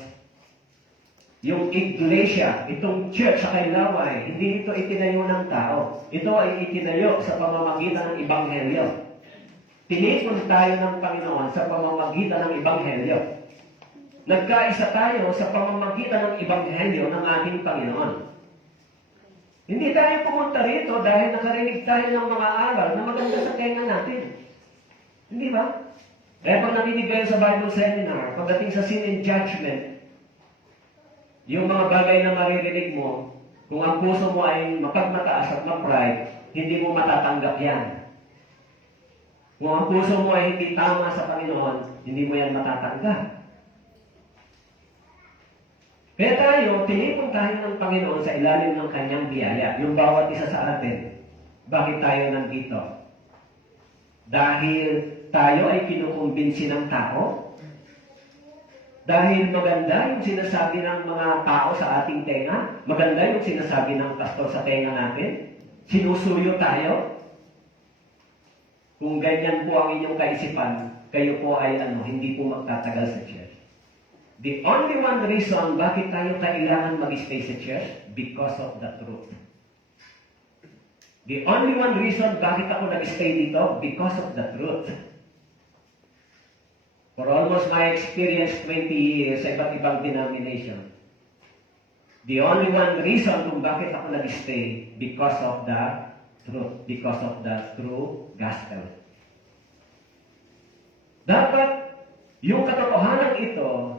Yung iglesia, itong church sa Kailaway, hindi ito itinayo ng tao. Ito ay itinayo sa pamamagitan ng Ebanghelyo. Tinipon tayo ng Panginoon sa pamamagitan ng Ebanghelyo. Nagkaisa tayo sa pamamagitan ng Ebanghelyo ng ating Panginoon. Hindi tayo pumunta rito dahil nakarinig tayo ng mga aral na maganda sa tenga natin. Hindi ba? Kaya pag nakinig kayo sa Bible seminar, pagdating sa sin and judgment, yung mga bagay na maririnig mo, kung ang puso mo ay mapagmataas at mag-pride, hindi mo matatanggap yan. Kung ang puso mo ay hindi tama sa Panginoon, hindi mo yan matatanggap. Kaya tayo, tinipon tayo ng Panginoon sa ilalim ng kanyang biyaya. Yung bawat isa sa atin. Bakit tayo nandito? Dahil tayo ay kinukumbinsi ng tao? Dahil maganda yung sinasabi ng mga tao sa ating tenga? Maganda yung sinasabi ng pastor sa tenga natin? Sinusuyo tayo? Kung ganyan po ang inyong kaisipan, kayo po ay hindi po magtatagal sa church. The only one reason bakit tayo kailangan mag-stay sa church, because of the truth. The only one reason bakit ako nag-stay dito, because of the truth. For almost my experience, 20 years sa iba't ibang denomination, the only one reason kung bakit ako nag-stay, because of the truth, because of the true gospel. Dapat yung katotohanan ito,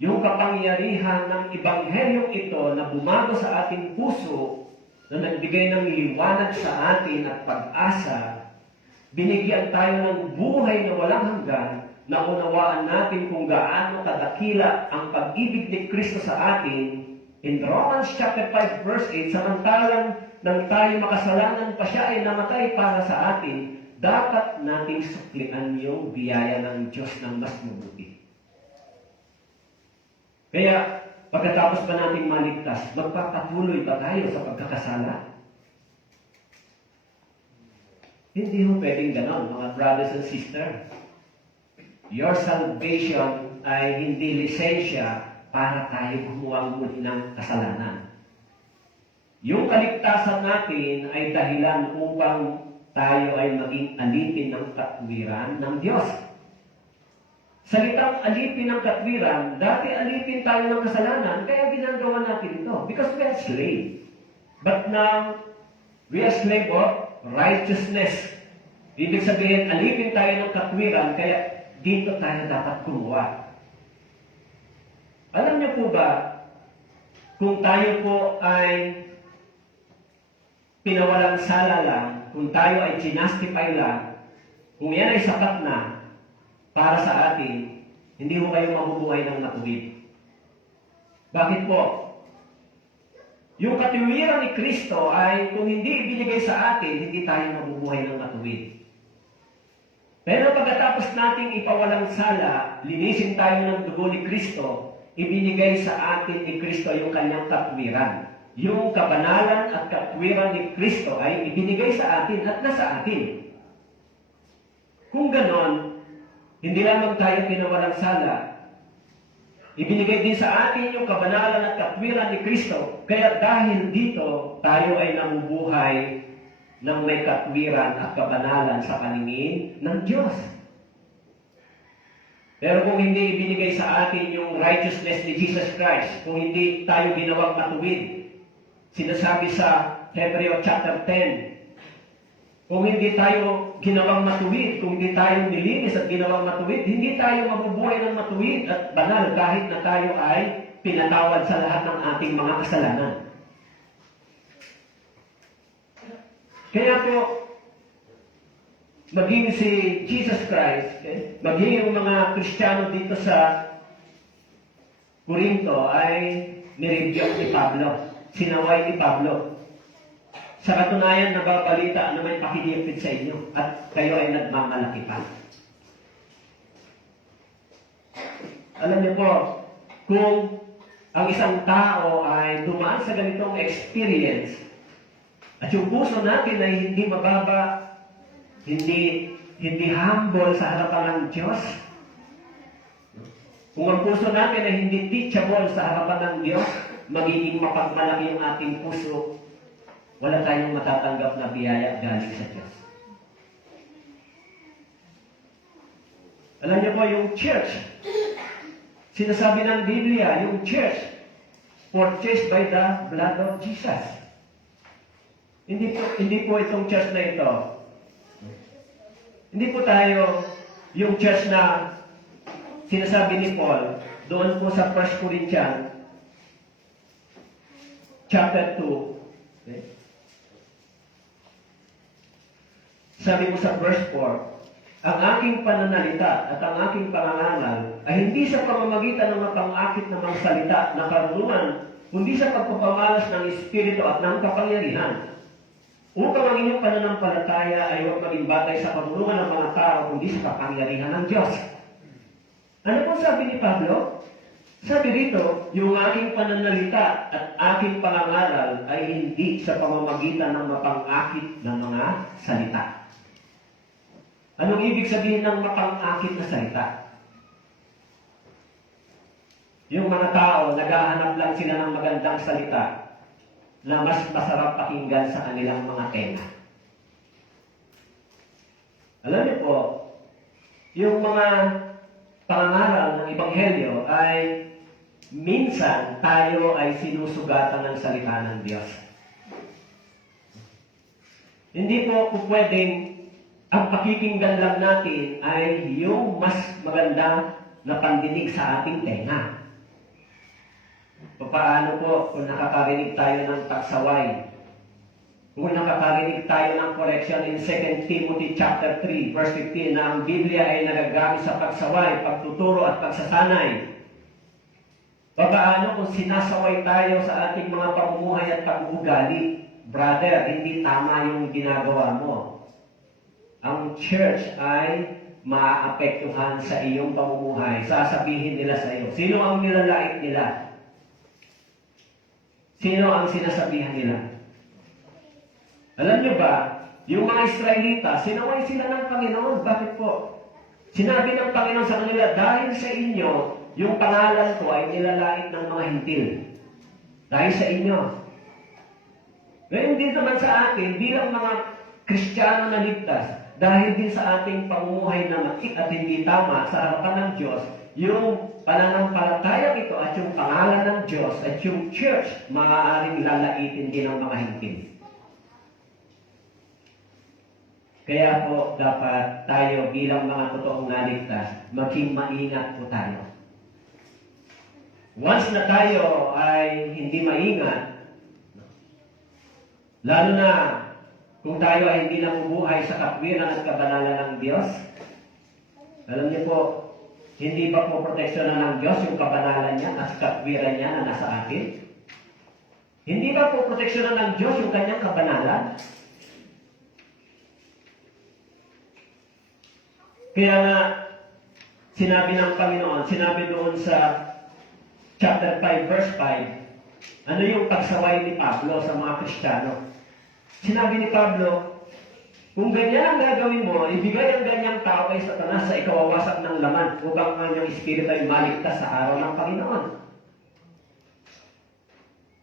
yung kapangyarihan ng Ebanghelyong ito na bumago sa ating puso, na nagbigay ng liwanag sa atin at pag-asa, binigyan tayo ng buhay na walang hanggan, na unawaan natin kung gaano kadakila ang pag-ibig ni Kristo sa atin. In Romans chapter 5 verse 8, samantalang nang tayo makasalanan pa siya ay namatay para sa atin, dapat nating suklian yung biyaya ng Diyos ng mas mabuti. Kaya, pagkatapos pa nating maligtas, magpapatuloy pa tayo sa pagkakasala? Hindi ho pwedeng ganon, mga brothers and sisters. Your salvation ay hindi lisensya para tayo gumawa muli ng kasalanan. Yung kaligtasan natin ay dahilan upang tayo ay maging alipin ng katwiran ng Diyos. Salitang alipin ng katwiran, dati alipin tayo ng kasalanan, kaya ginagawa natin ito. Because we are slave. But now, we are slave of righteousness. Ibig sabihin, alipin tayo ng katwiran, kaya dito tayo dapat kumuha. Alam niyo po ba, kung tayo po ay pinawalang sala lang, kung tayo ay ginastify lang, kung yan ay sapat na para sa atin, hindi mo kayo mabubuhay ng matuwid. Bakit po? Yung katuwiran ni Kristo ay kung hindi ibinigay sa atin, hindi tayo mabubuhay ng matuwid. Pero pagkatapos nating ipawalang sala, linisin tayo ng dugo ni Kristo, ibinigay sa atin ni Kristo yung kanyang katwiran. Yung kabanalan at katwiran ni Kristo ay ibinigay sa atin at nasa atin. Kung ganon, hindi lamang tayo pinawalang sala, ibinigay din sa atin yung kabanalan at katwiran ni Kristo. Kaya dahil dito, tayo ay namubuhay ng may katwiran at kabanalan sa paningin ng Diyos. Pero kung hindi ibinigay sa atin yung righteousness ni Jesus Christ, kung hindi tayo ginawang matuwid, sinasabi sa Hebreo chapter 10, kung hindi tayo ginawang matuwid, kung hindi tayo nilinis at ginawang matuwid, hindi tayo mabubuhay ng matuwid at banal kahit na tayo ay pinatawad sa lahat ng ating mga kasalanan. Kaya po, maging si Jesus Christ, maging yung mga Kristiyano dito sa Corinto ay nirebuke ni Pablo, sinaway ni Pablo. Sa katunayan, nababalita na may pakilipid sa inyo at kayo ay nagmamalaki pa. Alam niyo po, kung ang isang tao ay dumaan sa ganitong experience at yung puso natin ay hindi mababa, hindi humble sa harapan ng Diyos, kung ang puso natin ay hindi teachable sa harapan ng Diyos, magiging mapagmalaki yung ating puso, wala tayong matatanggap na biyaya galing sa Diyos. Alam niyo po, yung church, sinasabi ng Biblia, yung church, purchased by the blood of Jesus. Hindi po itong church na ito. Hindi po tayo yung church na sinasabi ni Paul, doon po sa 1 Corinthians, chapter 2, okay? Sabi mo sa verse 4, ang aking pananalita at ang aking pangangaral ay hindi sa pamamagitan ng mapangakit na mga salita na karunungan, kundi sa pagpapamalas ng Espiritu at ng kapangyarihan. Upang ang inyong pananampalataya ay huwag maging batay sa karunungan ng mga tao, kundi sa kapangyarihan ng Diyos. Ano po sabi ni Pablo? Sabi rito, yung aking pananalita at aking pangangaral ay hindi sa pamamagitan ng mapangakit na mga salita. Anong ibig sabihin ng mapangakit na salita? Yung mga tao, naghahanap lang sila ng magandang salita na mas masarap pakinggan sa kanilang mga tenga. Alam niyo po, yung mga pangangaral ng Ebanghelyo ay minsan tayo ay sinusugatan ng salita ng Diyos. Hindi po pwedeng ang pakikinggan lang natin ay yung mas maganda na pandinig sa ating tenga. Paano po kung nakakarinig tayo ng pagsaway? Kung nakakarinig tayo ng correction in 2 Timothy chapter 3, verse 15, na ang Biblia ay nagagamit sa pagsaway, pagtuturo at pagsasanay. Paano kung sinasaway tayo sa ating mga pamumuhay at pag-uugali? Brother, hindi tama yung ginagawa mo. Ang church ay maaapektuhan sa iyong pamumuhay. Sasabihin nila sa iyo. Sino ang nilalait nila? Sino ang sinasabihan nila? Alam niyo ba, yung mga Israelita, sinaway sila ng Panginoon. Bakit po? Sinabi ng Panginoon sa kanila, dahil sa inyo, yung pangalan ko ay nilalait ng mga hintil. Dahil sa inyo. Ngayon din naman sa atin, bilang mga Kristiyano na ligtas, dahil din sa ating pamumuhay na matik at hindi tama sa harapan ng Diyos, yung pananampalataya ito at yung pangalan ng Diyos at yung church, maaaring lalaitin din ng mga hintil. Kaya po, dapat tayo bilang mga totoong naligtas, maging maingat po tayo. Once na tayo ay hindi maingat, lalo na kung tayo ay hindi namubuhay sa katwiran at kabanalan ng Diyos, alam niyo po, Hindi ba po proteksyonan ng Diyos yung kabanalan niya at katwiran niya na nasa atin? Hindi ba po proteksyonan ng Diyos yung kanyang kabanalan? Kaya nga, sinabi ng Panginoon, sinabi doon sa chapter 5, verse 5, ano yung pagsaway ni Pablo sa mga Kristiyano? Sinabi ni Pablo, kung ganyan ang gagawin mo, ibigay ang ganyang tao kay Satanas sa ikawawasak ng laman upang ang kanyang espiritu ay maligtas sa araw ng Panginoon.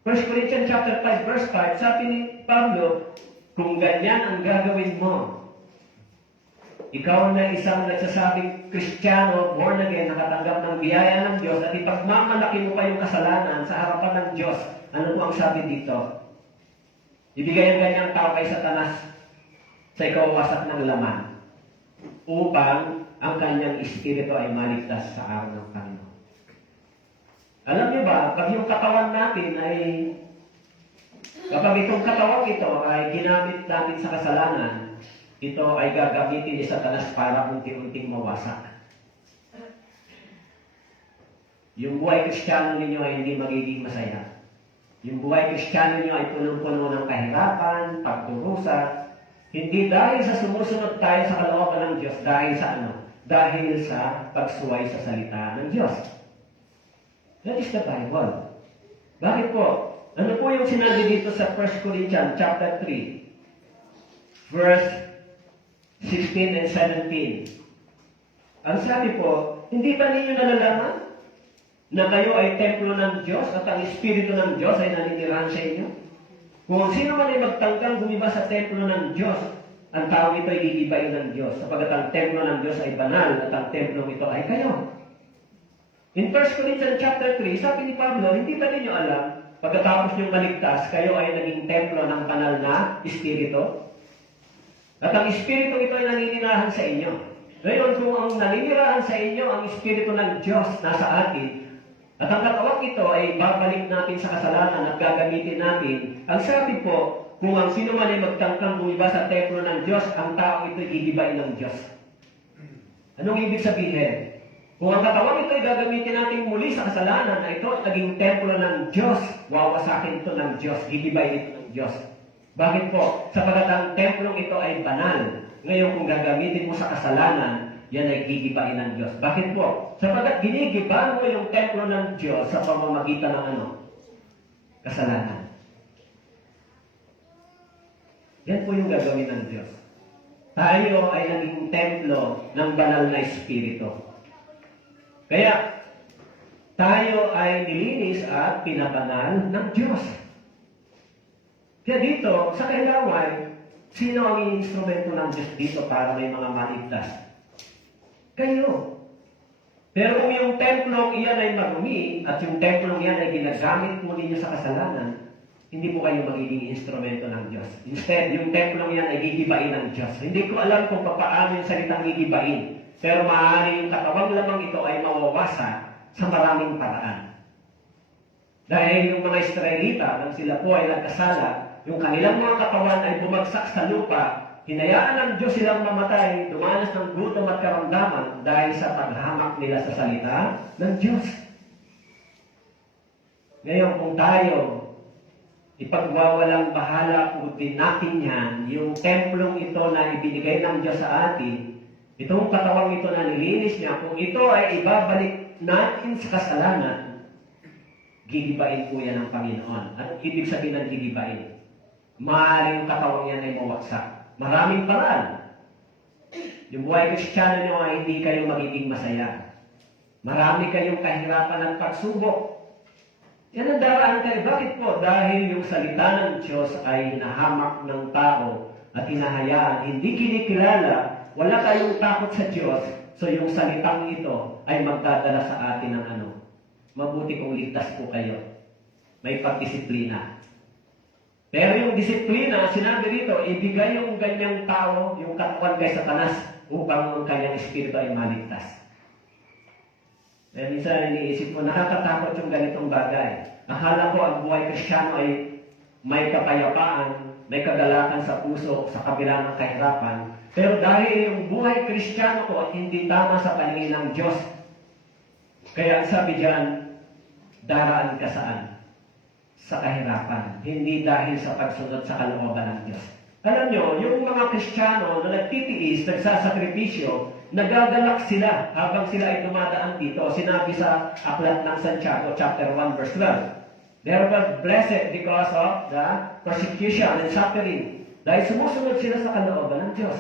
1 Corinthians chapter 5, verse 5, sabi ni Pablo, kung ganyan ang gagawin mo, ikaw na isang nagsasabing Kristiyano, born again, nakatanggap ng biyaya ng Diyos, at ipagmamalaki mo pa yung kasalanan sa harapan ng Diyos. Ano po ang sabi dito? Ibigay ang ganyang tao kay Satanas sa ikawawasak ng laman upang ang kanyang espiritu ay maligtas sa araw ng Panginoon. Alam niyo ba, pag yung katawan natin ay, kapag itong katawan ito ay ginamit natin sa kasalanan, ito ay gagamitin ni Satanas para unti-unting mawasak. Yung buhay Kristiyano ninyo ay hindi magiging masaya. Yung buhay Kristiyano ninyo ay punong-puno ng kahirapan, pagdurusa, hindi dahil sa sumusunod tayo sa kalooban ng Diyos, dahil sa ano? Dahil sa pagsuway sa salita ng Diyos. That is the Bible. Bakit po? Ano po yung sinabi dito sa 1 Corinthians chapter 3, verse 16 and 17? Ang sabi po, hindi ba ninyo nalalaman na kayo ay templo ng Diyos at ang Espiritu ng Diyos ay naninirahan sa inyo? Kung sino man ay magtangkang gumiba sa templo ng Diyos, ang tao ito ay gigibain ng Diyos, sapagat ang templo ng Diyos ay banal at ang templo ito ay kayo. In 1 Corinthians chapter 3, sabi ni Pablo, hindi ba ninyo alam, pagkatapos niyong maligtas, kayo ay naging templo ng banal na Espiritu? At ang Espiritu ito ay naninirahan sa inyo. Ngayon, kung ang naninirahan sa inyo, ang Espiritu ng Diyos nasa atin, at ang katawang ito ay babalik natin sa kasalanan at gagamitin natin. Ang sabi po, kung ang sino man ay magtangkang gumiba sa templo ng Diyos, ang tao ito ay gigibain ng Diyos. Anong ibig sabihin? Kung ang katawang ito ay gagamitin natin muli sa kasalanan, na ito ay naging templo ng Diyos, wawasakin ito ng Diyos, gigibain ito ng Diyos. Bakit po? Sapagat ang templong ito ay banal. Ngayon, kung gagamitin mo sa kasalanan, yan ay gigibain ng Diyos. Bakit po? Sapagat ginigiba mo yung templo ng Diyos sa pamamagitan ng ano? Kasalanan. Yan po yung gagawin ng Diyos. Tayo ay naging templo ng banal na Espiritu. Kaya, tayo ay nilinis at pinabanal ng Diyos. Kaya dito, sa Kailaway, sino ang instrumento ng Diyos dito para may mga maligtas? Kayo. Pero kung yung templong iyan ay marumi at yung templong iyan ay ginagamit mo ninyo sa kasalanan, hindi po kayo magiging instrumento ng Diyos. Instead, yung templong iyan ay gigibain ng Diyos. Hindi ko alam kung paano yung salitang gigibain. Pero maaari yung katawang lamang ito ay mawawasa sa maraming paraan. Dahil yung mga Israelita, nang sila po ay nagkasala, yung kanilang mga katawan ay bumagsak sa lupa, hinayaan ng Diyos silang mamatay, dumanas ng gutom at karamdaman dahil sa paghamak nila sa salita ng Diyos. Ngayon, kung tayo ipagwawalang bahala po din natin yan, yung templong ito na ibinigay ng Diyos sa atin, itong katawang ito na nilinis niya, kung ito ay ibabalik natin sa kasalanan, gigibain po yan ng Panginoon. At ibig sabihin ng gigibain? Maaaring yung katawang yan ay mawaksak. Maraming paraan. Yung buhay Kristiyano nyo ay hindi kayo magiging masaya. Marami kayong kahirapan at pagsubok. Yan ang daraan kayo. Bakit po? Dahil yung salita ng Diyos ay hinahamak ng tao at hinahayaan. Hindi kinikilala. Wala kayong takot sa Diyos. So yung salitang ito ay magdadala sa atin ng ano? Mabuti kung ligtas po kayo. May pagdisiplina. Pero yung disiplina, sinabi rito, ibigay yung ganyang tao, yung katawan kay Satanas, upang ang kanyang espiritu ay maligtas. Minsan iniisip ko, nakakatakot yung ganitong bagay. Akala ko ang buhay Kristiyano ay may kapayapaan, may kagalakan sa puso, sa kabila ng kahirapan. Pero dahil yung buhay Kristiyano ko ay hindi tama sa paningin ng Diyos, Kaya sabi diyan, daraan ka saan? Sa kahirapan. Hindi dahil sa pagsunod sa kalooban ng Diyos. Alam nyo, yung mga Kristiyano na nagtitiis, nagsasakripisyo, nagagalak sila habang sila ay dumadaan dito. Sinabi sa aklat ng Santiago, chapter 1, verse 12. They were blessed because of the persecution and suffering. Dahil sumusunod sila sa kalooban ng Diyos.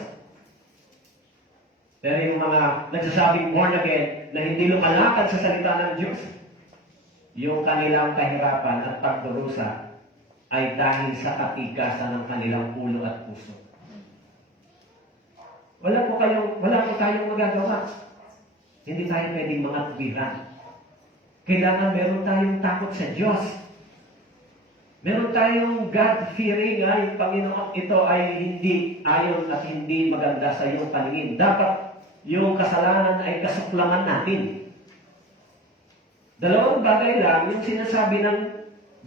Pero yung mga nagsasabing born again na hindi lumalakad sa salita ng Diyos, yung kanilang kahirapan at pagdurusa ay dahil sa katigasan ng kanilang ulo at puso. Wala po tayong magagawa. Hindi tayo pwedeng mga tubiran. Kailangan meron tayong takot sa Diyos. Meron tayong God-fearing, yung Panginoon ito ay hindi ayon at hindi maganda sa iyong paningin. Dapat yung kasalanan ay kasuklangan natin. Dalawang bagay lang yung sinasabi ng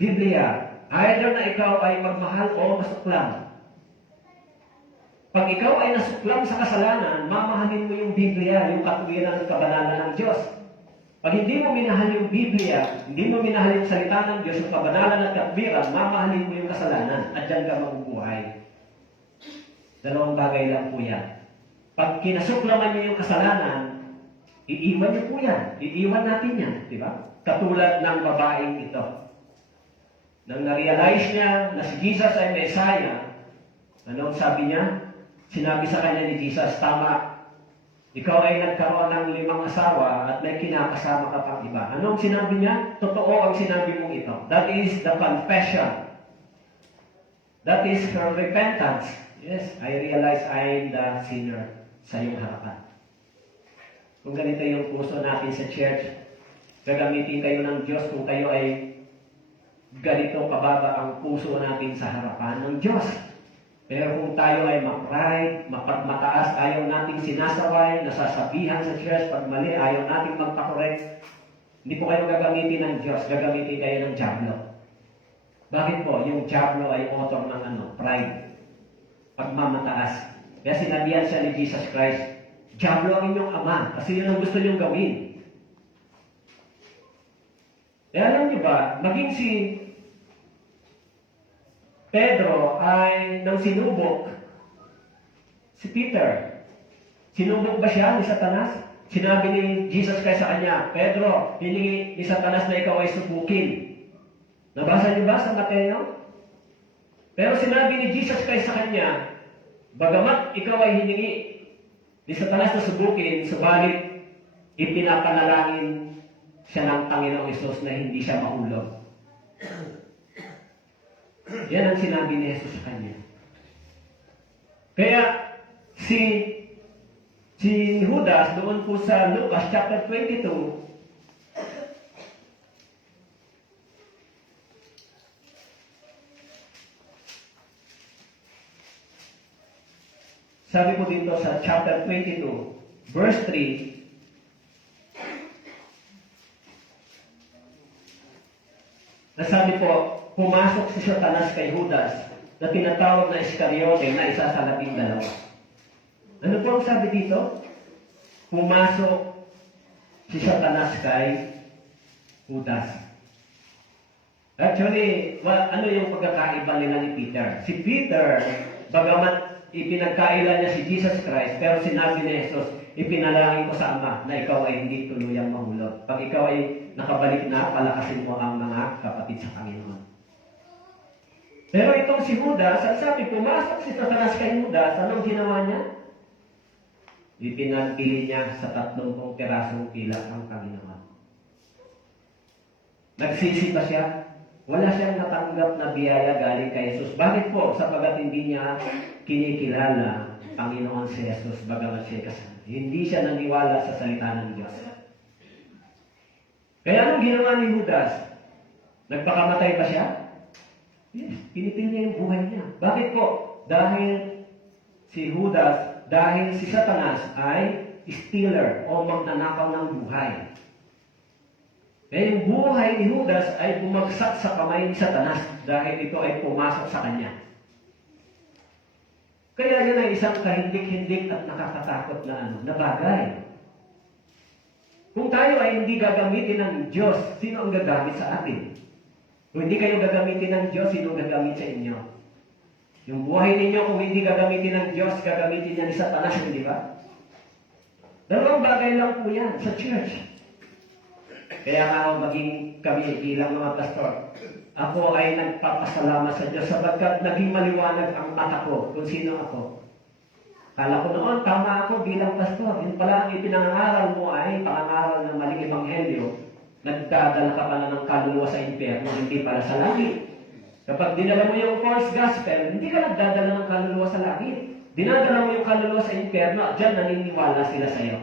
Biblia. Either na ikaw ay magmahal o masuklam. Pag ikaw ay nasuklam sa kasalanan, mamahalin mo yung Biblia, yung katuwiran ng kabanalan ng Diyos. Pag hindi mo minahal yung Biblia, hindi mo minahal yung salita ng Diyos, yung kabanalan at katwiran, mamahalin mo yung kasalanan at dyan ka mabubuhay. Dalawang bagay lang po yan. Pag kinasuklaman niyo yung kasalanan, iiwan niyo po yan. Iiwan natin yan. Di ba? Katulad ng babaeng ito. Nang na-realize niya na si Jesus ay Messiah, anong sabi niya? Sinabi sa kanya ni Jesus, tama. Ikaw ay nagkaroon ng 5 asawa at may kinakasama ka pang iba. Anong sinabi niya? Totoo ang sinabi mong ito. That is the confession. That is her repentance. Yes, I realize I am the sinner sa iyong harapan. Kung ganito yung puso natin sa church, gagamitin kayo ng Diyos kung kayo ay ganito kababa ang puso natin sa harapan ng Diyos. Pero kung tayo ay ma-pride, mapagmataas, ayaw nating sinasaway, nasasabihan sa church, pag mali, ayaw nating magpakorek, hindi po kayo gagamitin ng Diyos, gagamitin kayo ng Diablo. Bakit po? Yung Diablo ay author ng pride. Pagmamataas. Kaya sinabihan siya ni Jesus Christ, Diablo ang inyong ama, kasi yun ang gusto niyong gawin. Kaya alam niyo ba, maging si Pedro ay nang sinubok si Peter. Sinubok ba siya ni Satanas? Sinabi ni Jesus Christ sa kanya, Pedro, hiningi ni Satanas na ikaw ay subukin. Nabasa niyo ba sa Mateo? Pero sinabi ni Jesus Christ sa kanya, bagamat ikaw ay hiningi ni Satanas na subukin, subalit ipinapanalangin siya ng Panginoong Hesus na hindi siya mahulog. Yan ang sinabi ni Jesus sa kanya. Kaya si Judas doon po sa Lucas chapter 22, sabi po dito sa chapter 22, verse 3, nasabi po, pumasok si Satanas kay Judas na tinatawag na Iscariote na isa sa 12. Ano po ang sabi dito? Pumasok si Satanas kay Judas. Actually, ano yung pagkakaiba nila ni Peter? Si Peter, bagamat ipinagkaila niya si Jesus Christ, pero sinabi ni Jesus, ipinalangin ko sa Ama na ikaw ay hindi tuluyang mahulog. Pag ikaw ay nakabalik na, palakasin mo ang mga kapatid sa Panginoon. Pero itong si Judas, ang sabi, pumasok si Satanas kay Judas, anong ginawa niya? Ipinagpili niya sa 30 pirasong pilak ang Panginoon. Nagsisi ba siya? Wala siyang natanggap na biyaya galing kay Jesus. Bakit po? Sapagat hindi niya kinikilala Panginoon si Jesus bagamat siya kasama. Hindi siya naniwala sa salita ng Diyos. Kaya anong ginawa ni Judas? Nagpakamatay ba siya? Yes, pinipili niya yung buhay niya. Bakit po? Dahil si Judas, dahil si Satanas ay stealer o magnanakaw ng buhay. Kaya yung buhay ni Judas ay bumagsak sa kamay ni Satanas dahil ito ay pumasok sa kanya. Kaya yan ay isang kahindik-hindik at nakakatakot na bagay. Kung tayo ay hindi gagamitin ng Diyos, sino ang gagamit sa atin? Kung hindi kayo gagamitin ng Diyos, sino ang gagamit sa inyo? Yung buhay ninyo, kung hindi gagamitin ng Diyos, gagamitin niya ni Satanas, hindi ba? Dalawang bagay lang po yan sa church. Kaya nga ako maging kami bilang mga pastor. Ako ay nagpapasalamat sa Diyos sapagkat naging maliwanag ang mata ko kung sino ako. Kala ko noon, tama ako bilang pastor. Yun pala ang ipinangangaral mo ay pangangaral ng maling ebanghelyo. Nagdadala ka pala ng kaluluwa sa impyerno, hindi para sa langit. Kapag dinala mo yung false gospel, hindi ka nagdadala ng kaluluwa sa langit. Dinadala mo yung kaluluwa sa impyerno at dyan naniniwala sila sa iyo.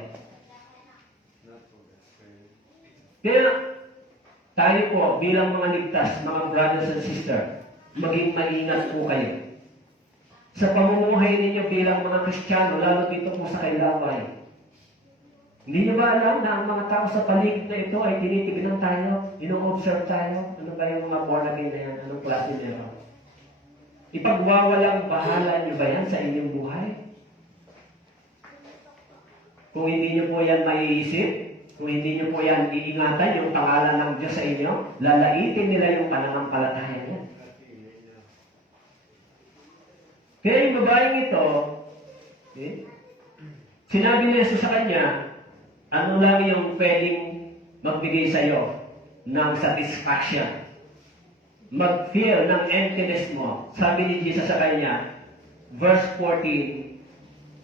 Kaya tayo po bilang mga ligtas, mga brothers and sisters, maging maingat po kayo. Sa pamumuhay ninyo bilang mga Kristiyano, lalo dito po sa Kailaway. Hindi nyo ba alam na ang mga tao sa paligid na ito ay tinitignan tayo, ino-observe tayo? Ano ba yung mga born again na yan? Anong klase nila? Ipagwawalang bahala nyo ba yan sa inyong buhay? Kung hindi nyo po yan maiisip, kung hindi nyo po yan iingatan yung pangalan ng Diyos sa inyo, lalaitin nila yung pananampalataya niya. Kaya yung babaeng ito, sinabi ni Jesus sa kanya, ano lang yung pwedeng magbigay sa iyo ng satisfaction? Mag-feel ng emptiness mo. Sabi ni Jesus sa kanya, verse 14,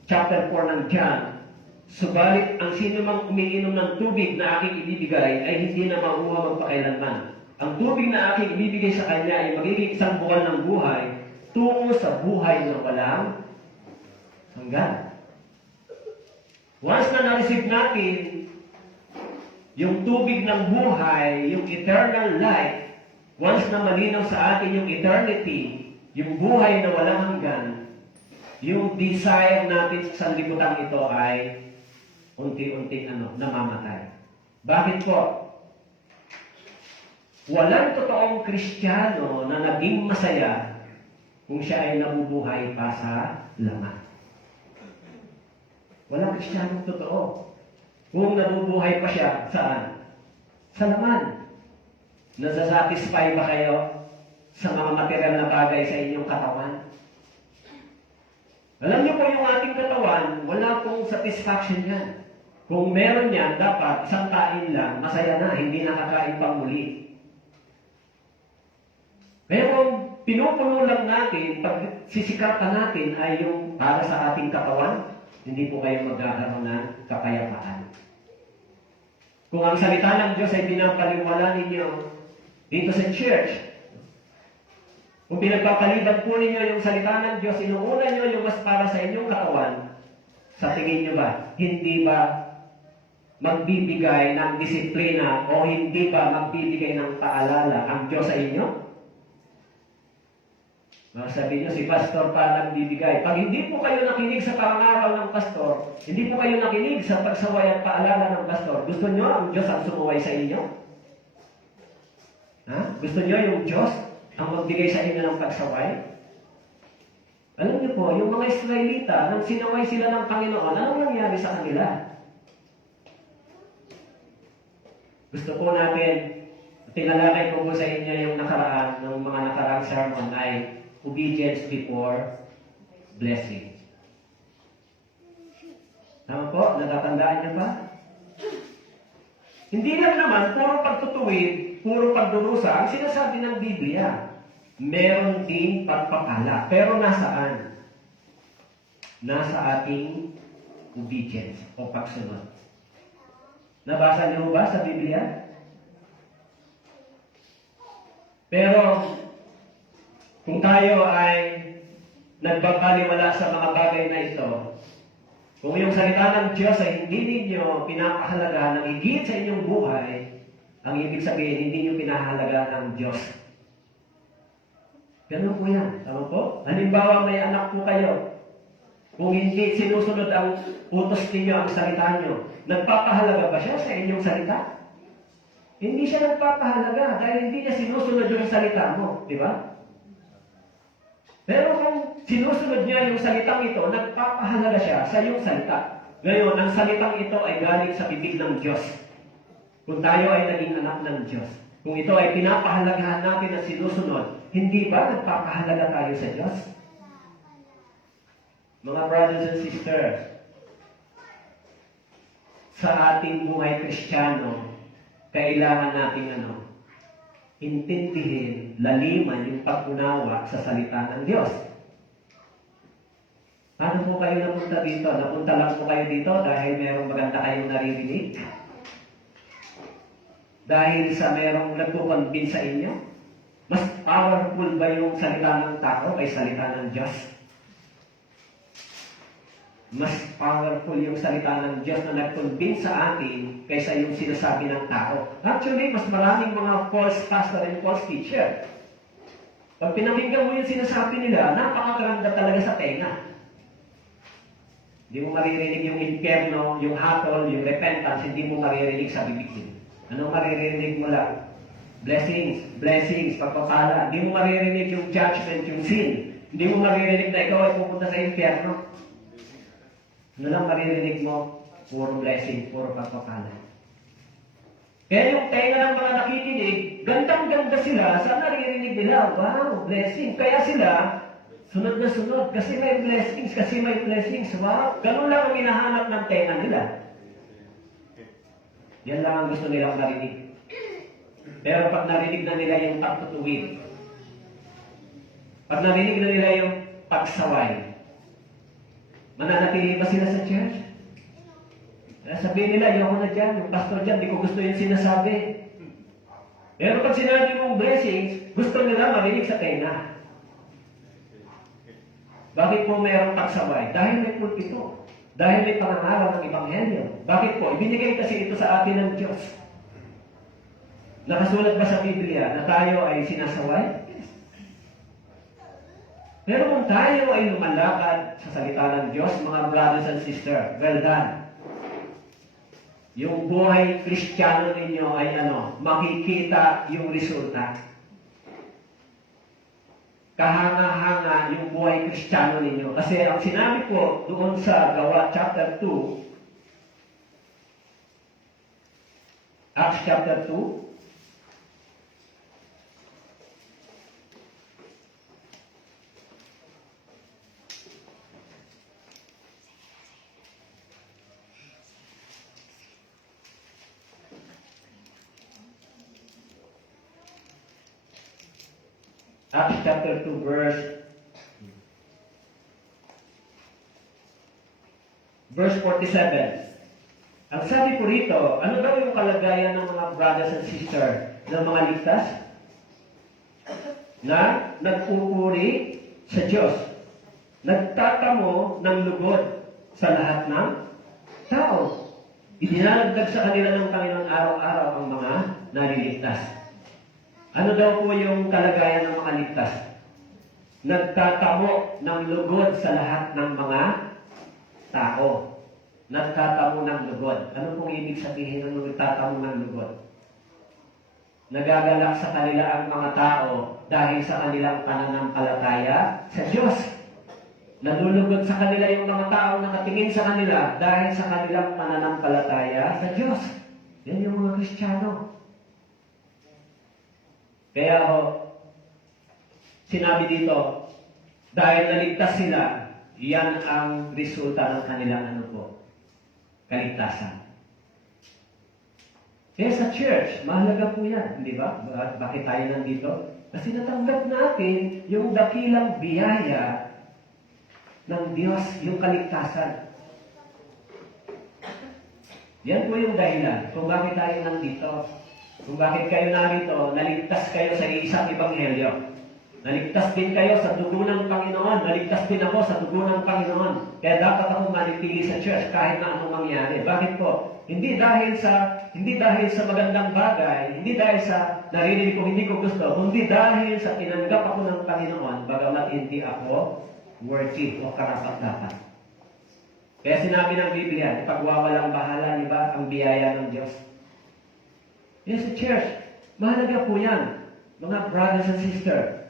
chapter 4 ng John, subalit ang sino mang umiinom ng tubig na aking ibibigay ay hindi na mauuhaw magpakailanman. Ang tubig na aking ibibigay sa kanya ay magiging isang buwan ng buhay tungo sa buhay na walang hanggan. Once na na-receive natin yung tubig ng buhay, yung eternal life, once na malinaw sa atin yung eternity, yung buhay na walang hanggan, yung desire natin sa sanlibutan ito ay unti-unting namamatay. Bakit po? Walang totoong Kristiyano na naging masaya kung siya ay nabubuhay pa sa laman. Walang Kristiyanong totoo. Kung nabubuhay pa siya, saan? Sa laman. Nasasatisfy ba kayo sa mga material na bagay sa inyong katawan? Alam niyo po yung ating katawan, wala pong satisfaction yan. Kung meron yan, dapat isang kain lang, masaya na, hindi nakakain pang muli. Kaya kung pinupuno lang natin, pag sisikatan natin ay yung para sa ating katawan, hindi po kayo magkakaroon ng kapayapaan. Kung ang salita ng Diyos ay pinapaliwala ninyo dito sa church, kung pinagpapaliban po ninyo yung salita ng Diyos, inuuna nyo yung mas para sa inyong katawan, sa tingin nyo ba, hindi ba magbibigay ng disiplina o hindi ba magbibigay ng paalala ang Diyos sa inyo? Sabi niyo, si pastor pa nagbibigay. Pag hindi po kayo nakinig sa pangaral ng pastor, hindi po kayo nakinig sa pagsaway at paalala ng pastor, gusto niyo ang Diyos ang sumuway sa inyo? Ha? Gusto niyo yung Diyos ang magbigay sa inyo ng pagsaway? Alam niyo po, yung mga Israelita, nang sinaway sila ng Panginoon, anong nangyari sa kanila? Gusto po natin, tinalakay ko po sa inyo yung nakaraan, ng mga nakaraang sermon ay obedience before blessing. Tama po? Natatandaan niyo pa? Hindi lang naman, puro pagtutuwid, puro pagdurusa, ang sinasabi ng Biblia. Meron din pagpapala. Pero nasaan? Nasa ating obedience o pagsunod. Nabasa niyo ba sa Biblia? Pero kung tayo ay nagbabaliwala sa mga bagay na ito, kung yung salita ng Diyos ay hindi ninyo pinapahalaga ng higit sa inyong buhay, ang ibig sabihin, hindi nyo pinahalaga ng Diyos. Ganun po yan. Tama po? Halimbawa, may anak po kayo. Kung hindi sinusunod ang utos ninyo, ang salita nyo, nagpapahalaga ba siya sa inyong salita? Hindi siya nagpapahalaga dahil hindi niya sinusunod yung salita mo. Di ba? Pero kung sinusunod niya yung salitang ito, nagpapahalaga siya sa iyong salita. Ngayon, ang salitang ito ay galing sa bibig ng Diyos. Kung tayo ay naging anak ng Diyos, kung ito ay pinapahalagahan natin at sinusunod, hindi ba nagpapahalaga tayo sa Diyos? Mga brothers and sisters, sa ating buhay Kristiyano, kailangan nating intindihin, laliman yung pag-unawa sa salita ng Diyos. Ano po kayo napunta dito? Napunta lang po kayo dito dahil merong maganda kayong naririnig? Dahil sa merong nagpo-convince sa inyo? Mas powerful ba yung salita ng tao kay salita ng Diyos? Mas powerful yung salita ng Diyos na nag-convince sa atin kaysa yung sinasabi ng tao. Actually, mas maraming mga false pastor and false teacher. Pag pinakinggan mo yung sinasabi nila, napakaganda talaga sa tenga. Hindi mo maririnig yung impyerno, yung hatol, yung repentance, hindi mo maririnig sa bibig mo. Anong maririnig mo lang? Blessings, blessings, pagpapala. Hindi mo maririnig yung judgment, yung sin. Hindi mo maririnig na ikaw ay pupunta sa impyerno. Ano lang maririnig mo? Puro blessing, puro pagpapala. Kaya yung tenga ng mga nakikinig, gandang-ganda sila sa naririnig nila. Wow, blessing. Kaya sila, sunod na sunod. Kasi may blessings, kasi may blessings. Wow, ganun lang ang hinahanap ng tenga nila. Yan lang ang gusto nilang marinig. Pero pag narinig na nila yung pagtutuwid, pag narinig na nila yung pagsaway, mananatili ba sila sa church? Sabihin nila, ayoko na dyan, yung pastor dyan, di ko gusto yung sinasabi. Pero pag sinabi mong blessings, gusto nila marinig sa tenga. Bakit po mayroong pagsaway? Dahil may pulpito. Dahil may pangangaral ng Ebanghelyo. Bakit po? Ibinigay kasi ito sa atin ng Diyos. Nakasulat ba sa Biblia na tayo ay sinasaway? Pero kung tayo ay lumalakad sa salita ng Diyos, mga brothers and sisters, well done. Yung buhay Kristiyano ninyo ay makikita yung resulta. Kahanga-hanga yung buhay Kristiyano ninyo. Kasi ang sinabi ko doon sa Gawa chapter 2, Acts chapter 2, Acts chapter 2 verse 47. Ang sabi ko rito, ano daw yung kalagayan ng mga brothers and sisters ng mga ligtas? Na nagpupuri sa Diyos. Nagtatamo ng lugod sa lahat ng tao. Idinalagdag sa kanila ng Panginoon araw-araw ang mga naliligtas. Ano daw po yung kalagayan ng mga ligtas? Nagtatamo ng lugod sa lahat ng mga tao. Nagtatamo ng lugod. Ano pong ibig sabihin ng nagtatamo ng lugod? Nagagalak sa kanila ang mga tao dahil sa kanilang pananampalataya sa Diyos. Nalulugod sa kanila yung mga tao nakatingin sa kanila dahil sa kanilang pananampalataya sa Diyos. Yan yung mga Kristiyano. Kaya sinabi dito, dahil naligtas sila, yan ang resulta ng kanilang kaligtasan. Kaya sa church, mahalaga po yan, di ba? Bakit tayo nandito? Kasi natanggap natin yung dakilang biyaya ng Diyos, yung kaligtasan. Yan po yung dahilan kung bakit tayo nandito. Kung bakit kayo narito, naligtas kayo sa isang ebanghelyo. Naligtas din kayo sa dugo ng Panginoon. Naligtas din ako sa dugo ng Panginoon. Kaya dapat akong manitili sa church kahit na anong mangyari. Bakit po? Hindi dahil sa magandang bagay, hindi dahil sa narinig ko hindi ko gusto, kundi dahil sa tinanggap ako ng Panginoon, bagamat hindi ako worthy o karapat-dapat. Kaya sinabi ng Biblia, ipagwawalang bahala, di ba, ang biyaya ng Diyos. Yes, church, mahalaga po yan, mga brothers and sisters.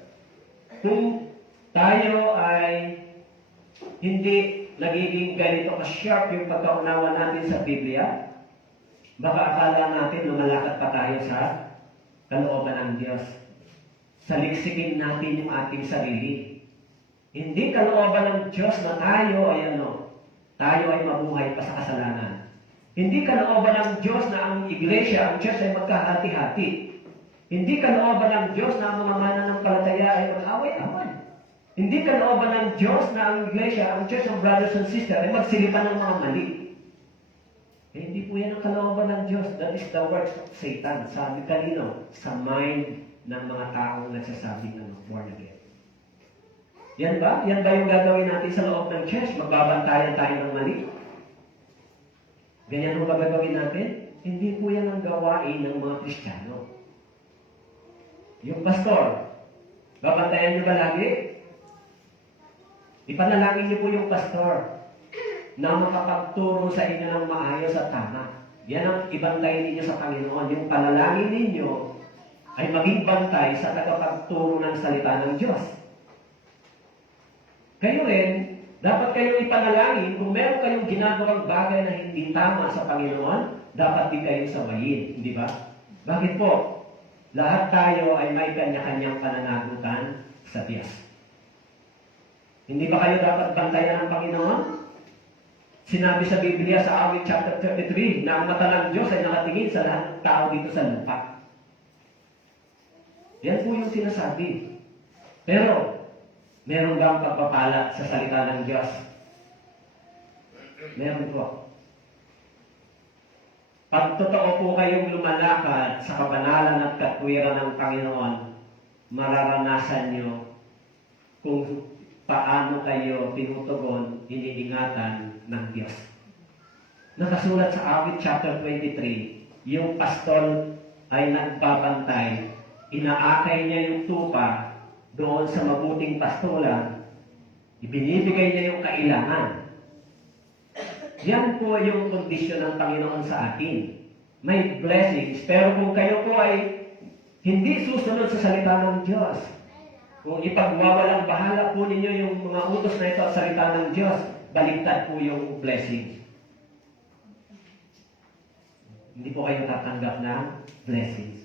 Kung tayo ay hindi nagiging ganito ka-sharp yung pagkaunawa natin sa Biblia, Baka akala natin lumalakad pa tayo sa kalooban ng Diyos. Saliksikin natin yung ating sarili. Hindi kalooban ng Diyos na tayo ay mabuhay pa sa kasalanan. Hindi kalooban ng Diyos na ang iglesia, ang church ay magkahati-hati. Hindi kalooban ng Diyos na ang mga mananampalataya ay mag-away-away. Hindi kalooban ng Diyos na ang iglesia, ang church ng brothers and sisters ay magsilipan ng mga mali. Hindi po yan ang kalooban ng Diyos. That is the works of Satan. Sabi kanino? Sa mind ng mga taong nagsasabing born again. Yan ba? Yan ba yung gagawin natin sa loob ng church? Magbabantayan tayo ng mali? Ganyan mo ba gagawin natin? Hindi po yan ang gawain ng mga Kristiyano. Yung pastor, babantayan niyo ba lagi? Ipanalangin niyo po yung pastor na makapagturo sa inyo ng maayos at tama. Yan ang ibantay ninyo sa Panginoon. Yung panalangin ninyo ay maging bantay sa tagapagturo ng salita ng Diyos. Kayo rin, dapat kayong ipanalangin kung meron kayong ginagawang bagay na hindi tama sa Panginoon, dapat di kayong sabayin. Hindi ba? Bakit po? Lahat tayo ay may kanya-kanyang pananagutan sa Diyos. Hindi ba kayo dapat bantayan ng Panginoon? Sinabi sa Biblia sa Awit chapter 33 na ang mata ng Diyos ay nakatingin sa lahat ng tao dito sa lupa. Yan po yung sinasabi. Pero, meron ba ang pagpapala sa salita ng Diyos? Meron po. Pag totoo po kayong lumalakad sa kabanalan at katwiran ng Panginoon, mararanasan nyo kung paano kayo tinutugon, iniingatan ng Diyos. Nakasulat sa Awit chapter 23, yung pastol ay nagbabantay, inaakay niya yung tupa doon sa mabuting pastolan, ibinibigay niya yung kailangan. Yan po yung kondisyon ng Panginoon sa atin. May blessings, pero kung kayo po ay hindi susunod sa salita ng Diyos, kung ipagwawalang bahala po ninyo yung mga utos na ito at salita ng Diyos, baligtad po yung blessing. Hindi po kayo tatanggap ng blessings.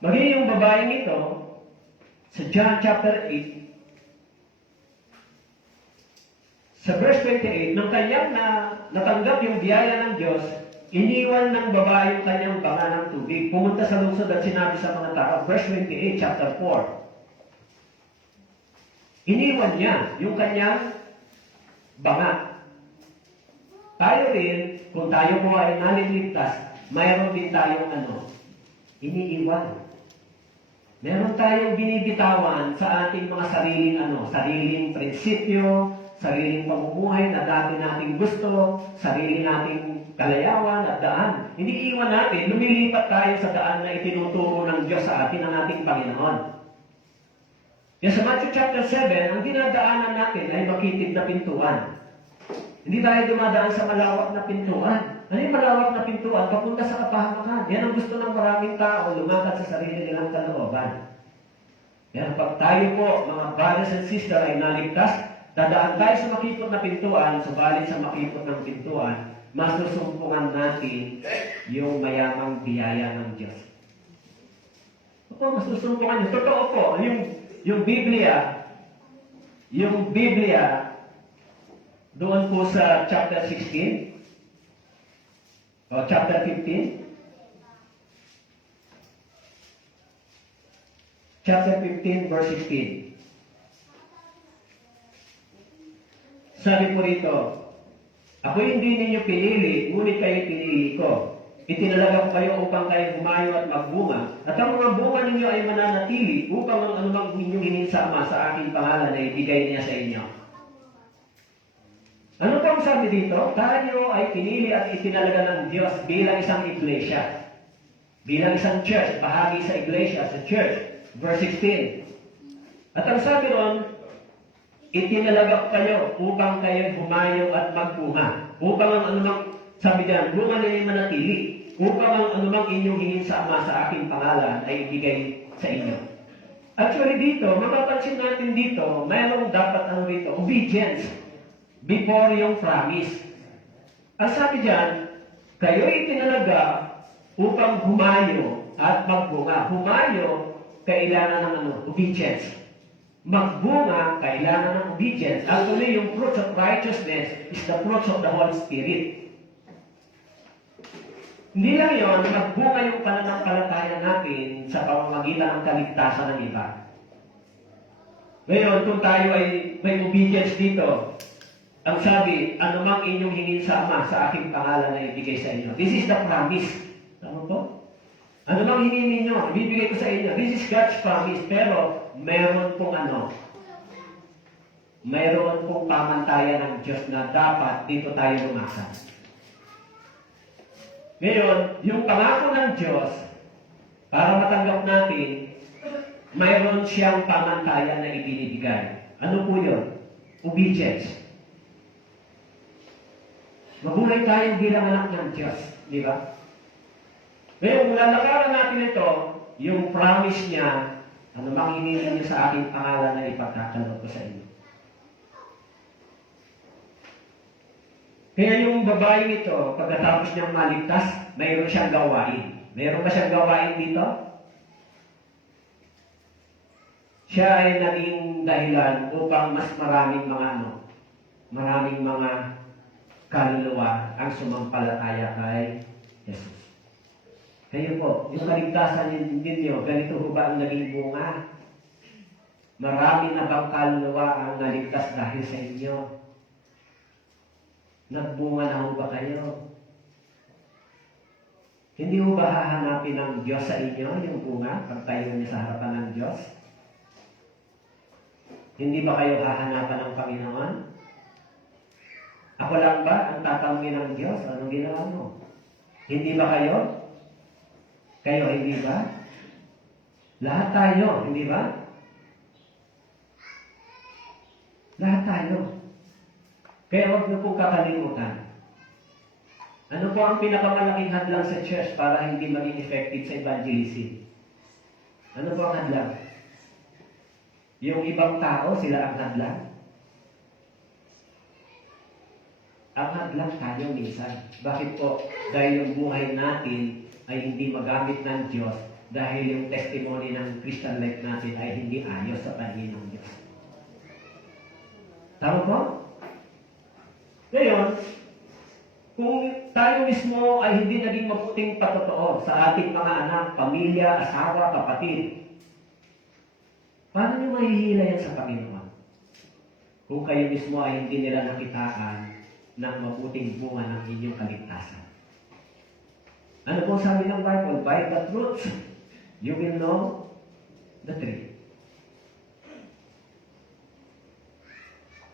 Maging yung babaeng ito, sa John chapter 8, sa verse 28, nang kanyang natanggap yung biyaya ng Diyos, iniwan ng babae yung kanyang banga ng tubig. Pumunta sa lungsod at sinabi sa mga tao, verse 28, chapter 4. Iniwan niya yung kanyang banga. Tayo rin, kung tayo po ay naliligtas, mayroon din tayong iniiwan. Meron tayong binibitawan sa ating mga sariling prinsipyo, sariling pamumuhay na dati nating gusto, sarili nating kalayawan at daan. Hindi iwan natin, lumilipat tayo sa daan na itinuturo ng Diyos sa atin ng ating Panginoon. Kaya sa Matthew chapter 7, ang dinadaanan natin ay makitid na pintuan. Hindi tayo dumadaan sa malawak na pintuan. Ano yung malawak na pintuan? Papunta sa kapahamakan. Yan ang gusto ng maraming tao, lumakad sa sarili nilang kalooban. Kaya pag tayo po, mga brothers and sisters ay naligtas, dadaan tayo sa makipot na pintuan, subalit sa makipot ng pintuan, masusumpungan natin yung mayamang biyaya ng Diyos. Opo, masusumpungan nyo. Totoo po, yung Biblia, doon po sa chapter 16, o chapter 15, chapter 15, verse 16. Sabi po rito, ako hindi ninyo pinili, ngunit kayo pinili ko. Itinalaga ko kayo upang kayo humayo at magbunga. At ang mga bunga ninyo ay mananatili upang ang anumang inyong hininsa Ama sa aking pangalan ay ibigay niya sa inyo. Ano po ang sabi dito? Tayo ay pinili at itinalaga ng Diyos bilang isang iglesia. Bilang isang church, bahagi sa iglesia, sa church. Verse 16. At ang sabi ron, itinalaga kayo upang kayo humayo at magbunga. Upang ang anumang, sabi diyan, bunga na yung manatili. Upang ang anumang inyong hingin sa Ama sa aking pangalan ay ibigay sa inyo. Actually dito, mapapansin natin dito, mayroong dapat rito, obedience before yung promise. Ang sabi diyan, kayo'y itinalaga upang humayo at magbunga. Humayo, kailangan ng obedience. Magbunga, kailangan ng obedience. Actually, yung fruits of righteousness is the fruits of the Holy Spirit. Hindi lang yun, magbunga yung pananampalataya natin sa pamamagitan ng kaligtasan ng iba. Ngayon, kung tayo ay may obedience dito, ang sabi, anumang inyong hingin sa Ama, sa aking pangalan na ibigay sa inyo. This is the promise. Tama po? Anumang hingin ninyo, ibibigay ko sa inyo. This is God's promise. Pero, meron pong meron pong pamantayan ng Diyos na dapat dito tayo lumasan. Ngayon, yung pangako ng Diyos, para matanggap natin, mayroon siyang pamantayan na ibinibigay. Ano po yun? Obedience. Mabuhay tayo bilang anak ng Diyos. Di ba? Ngayon, kung lalakaran natin ito, yung promise niya, ano bang hinihingi niya sa aking pangalan na ipagkakaloob ko sa inyo. Kaya yung babaeng ito, pagkatapos niyang maligtas, mayroon siyang gawain. Mayroon ba siyang gawain dito? Siya ay naging dahilan upang mas maraming mga kaluluwa ang sumampalataya kay Jesus. Kayo po, yung kaligtasan ninyo, ganito ho ba ang naging bunga? Marami na bang kaluluwa ang naligtas dahil sa inyo? Nagbunga na ho ba kayo? Hindi ho ba hahanapin ng Diyos sa inyo yung bunga pag tayo niya sa harapan ng Diyos? Hindi ba kayo hahanapan ng Panginoon? Ako lang ba ang tatanungin ng Diyos? Anong ginawa mo? Hindi ba kayo? Kayo, hindi ba? Lahat tayo, hindi ba? Lahat tayo. Kaya huwag niyo pong kakalimutan. Ano po ang pinakamalaking hadlang sa church para hindi maging effective sa evangelism? Ano po ang hadlang? Yung ibang tao, sila ang hadlang? Ang hadlang tayo minsan. Bakit po? Dahil yung buhay natin ay hindi magamit ng Diyos dahil yung testimony ng Christian life natin ay hindi ayos sa paningin ng Diyos. Tama po? Ngayon, kung tayo mismo ay hindi naging mabuting patotoo sa ating mga anak, pamilya, asawa, kapatid, paano nyo mahihila yan sa Panginoon? Kung kayo mismo ay hindi nila nakitaan ng mabuting bunga ng inyong kaligtasan. Ano po sabi ng Bible? By the fruits, you will know the tree.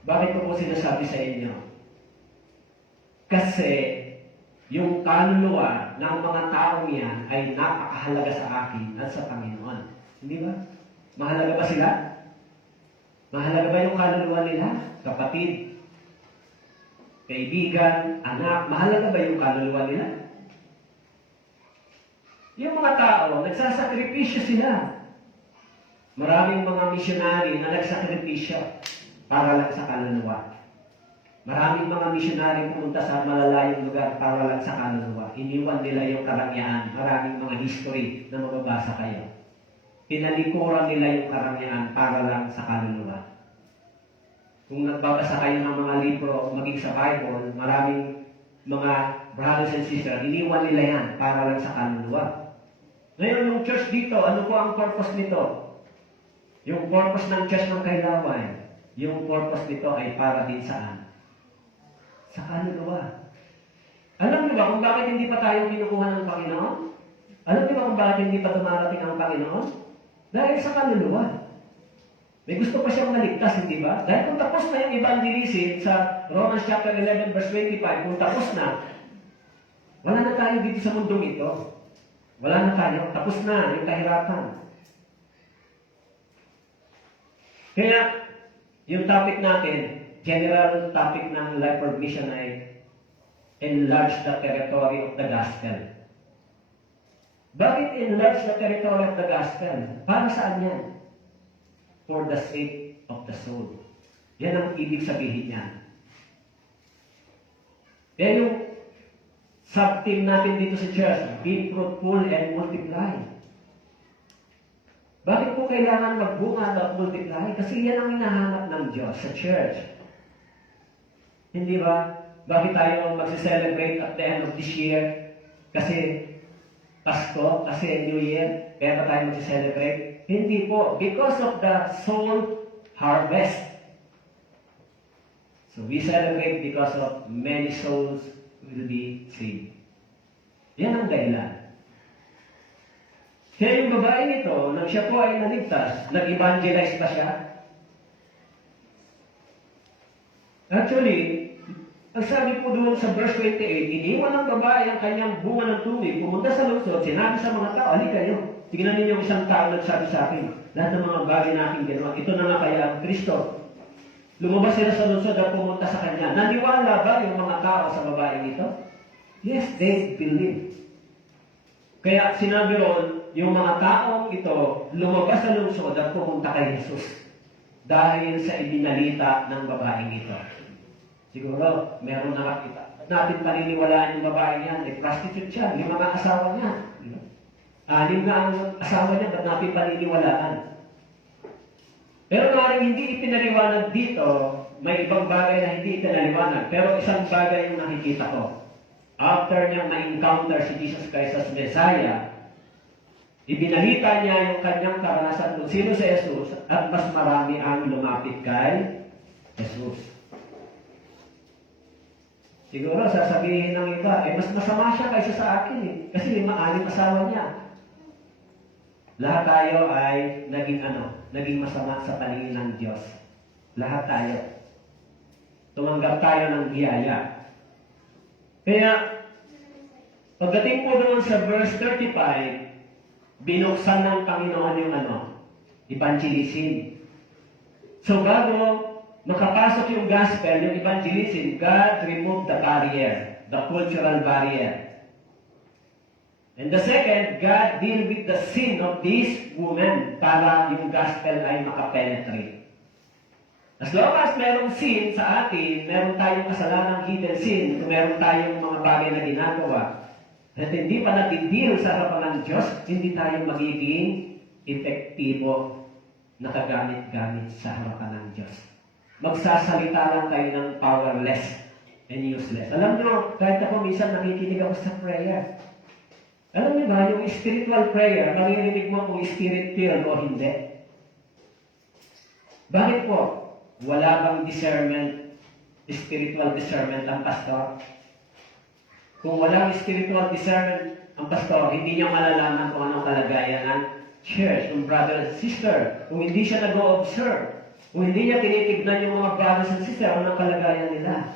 Bakit po sinasabi sa inyo? Kasi yung kaluluwa ng mga taong yan ay napakahalaga sa akin at sa Panginoon. Hindi ba? Mahalaga ba sila? Mahalaga ba yung kaluluwa nila? Kapatid, kaibigan, anak, mahalaga ba yung kaluluwa nila? Yung mga tao, nagsasakripisyo sila. Maraming mga misyonary na nagsakripisyo para lang sa kaluluwa. Maraming mga misyonary pumunta sa malalayong lugar para lang sa kaluluwa. Iniwan nila yung karangyaan. Maraming mga history na mababasa kayo. Tinalikuran nila yung karangyaan para lang sa kaluluwa. Kung nagbabasa kayo ng mga libro, maging sa Bible, maraming mga brothers and sisters, iniwan nila yan para lang sa kaluluwa. Ngayon, yung church dito, ano po ang purpose nito? Yung purpose ng church ng Kailaway, yung purpose nito ay para din saan? Sa kaluluwa. Alam niyo ba kung bakit hindi pa tayo kinukuha ng Panginoon? Alam niyo ba kung bakit hindi pa dumarating ang Panginoon? Dahil sa kaluluwa. May gusto pa siyang maligtas, hindi ba? Dahil kung tapos na yung evangelism sa Romans chapter 11 verse 25, kung tapos na, wala na tayo dito sa mundong ito. Wala na tayo. Tapos na yung kahirapan. Kaya, yung topic natin, general topic ng Life for Mission ay enlarge the territory of the gospel. Bakit enlarge the territory of the gospel? Para saan yan? For the sake of the soul. Yan ang ibig sabihin niya. Kaya yung sub-team natin dito sa church, be fruitful and multiply. Bakit po kailangan magbunga at multiply? Kasi yan ang hinahanap ng Diyos sa church. Hindi ba? Bakit tayo magse-celebrate at the end of this year? Kasi Pasko, kasi New Year, kaya ba tayo magse-celebrate? Hindi po. Because of the soul harvest. So we celebrate because of many souls will be saved. Yan ang dahilan. Kaya yung babae nito, nang siya po ay naligtas, nag-evangelize pa siya. Actually, ang sabi po doon sa verse 28, iniwan ng babae ang kanyang bunga ng tubig, pumunta sa lungsod, sinabi sa mga tao, halika kayo. Tingnan ninyo isang tao nagsabi sa akin, lahat ng mga bagay na aking ginawa, ito na nga kaya ang Kristo. Lumabas sila sa lungsod at pumunta sa kanya. Naniwala ba yung mga tao sa babaeng ito? Yes, they believe. Kaya sinabi ron, yung mga taong ito, lumabas sa lungsod at pumunta kay Jesus dahil sa ibinalita ng babaeng ito. Siguro, meron nakakita. Natin paniniwalaan yung babae niya, nag-prostitute siya, 5 nga asawa niya. 6 nga ang asawa niya, ba't natin paniniwalaan? Pero maaaring hindi ipinaliwanag dito, may ibang bagay na hindi ipinaliwanag. Pero isang bagay yung nakikita ko. After niyang ma-encounter si Jesus Christ as Messiah, ibinalita niya yung kanyang karanasan kung sino si Jesus at mas marami ang lumapit kay Jesus. Siguro sasabihin ng iba, mas masama siya kaysa sa akin kasi 5 asawa niya. Lahat tayo ay naging masama sa paningin ng Diyos. Lahat tayo. Tumanggap tayo ng biyaya. Kaya, pagdating po doon sa verse 35, binuksan ng Panginoon yung evangelism. So bago makapasok yung gospel, yung evangelism, God removed the barrier, the cultural barrier. And the second, God deal with the sin of this woman para yung gospel ay makapenetrate. As long as merong sin sa atin, meron tayong kasalanang hidden sin, kung meron tayong mga bagay na ginagawa, at hindi pa natin deal sa harapan ng Diyos, hindi tayo magiging epektibo na kagamit-gamit sa harapan ng Diyos. Magsasalita lang kayo ng powerless and useless. Alam nyo, kahit ako minsan nakikinig ako sa prayer. Alam niyo ba, yung spiritual prayer, maririnig mo kung spirit-filled o hindi. Bakit po? Wala bang discernment, spiritual discernment ang pastor? Kung walang spiritual discernment ang pastor, hindi niya malalaman kung anong kalagayan ng church, ng brother and sister. Kung hindi siya nag-o-observe, kung hindi niya tinitignan yung mga brothers and sister, anong kalagayan nila.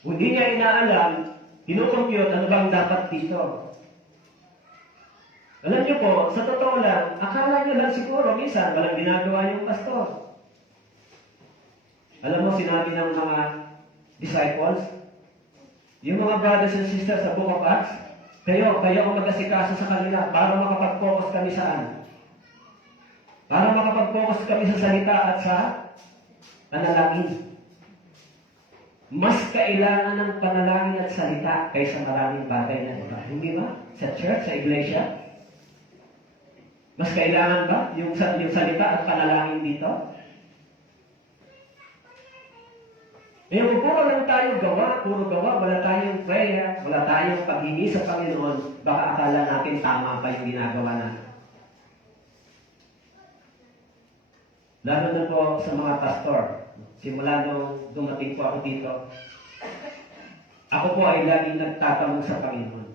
Kung hindi niya inaalam, kinukompute, ano bang dapat dito? Alam niyo po, sa totoo lang, akala niyo lang siguro, minsan, walang ginagawa yung pastor. Alam mo, sinabi ng mga disciples, yung mga brothers and sisters sa Book of Acts, kayo ang mag-asikaso sa kanila para makapag-focus kami saan? Para makapag-focus kami sa salita at sa panalangin. Mas kailangan ng panalangin at salita kaysa maraming bagay na iba. Hindi ba? Sa church, sa iglesia? Mas kailangan ba yung salita at panalangin dito? Kung puro lang tayo puro gawa, wala tayong prayer, wala tayong paghingi sa Panginoon, baka akala natin tama pa yung ginagawa natin. Lalo na po sa mga pastor, simula nung dumating po ako dito, ako po ay laging nagtatanong sa Panginoon,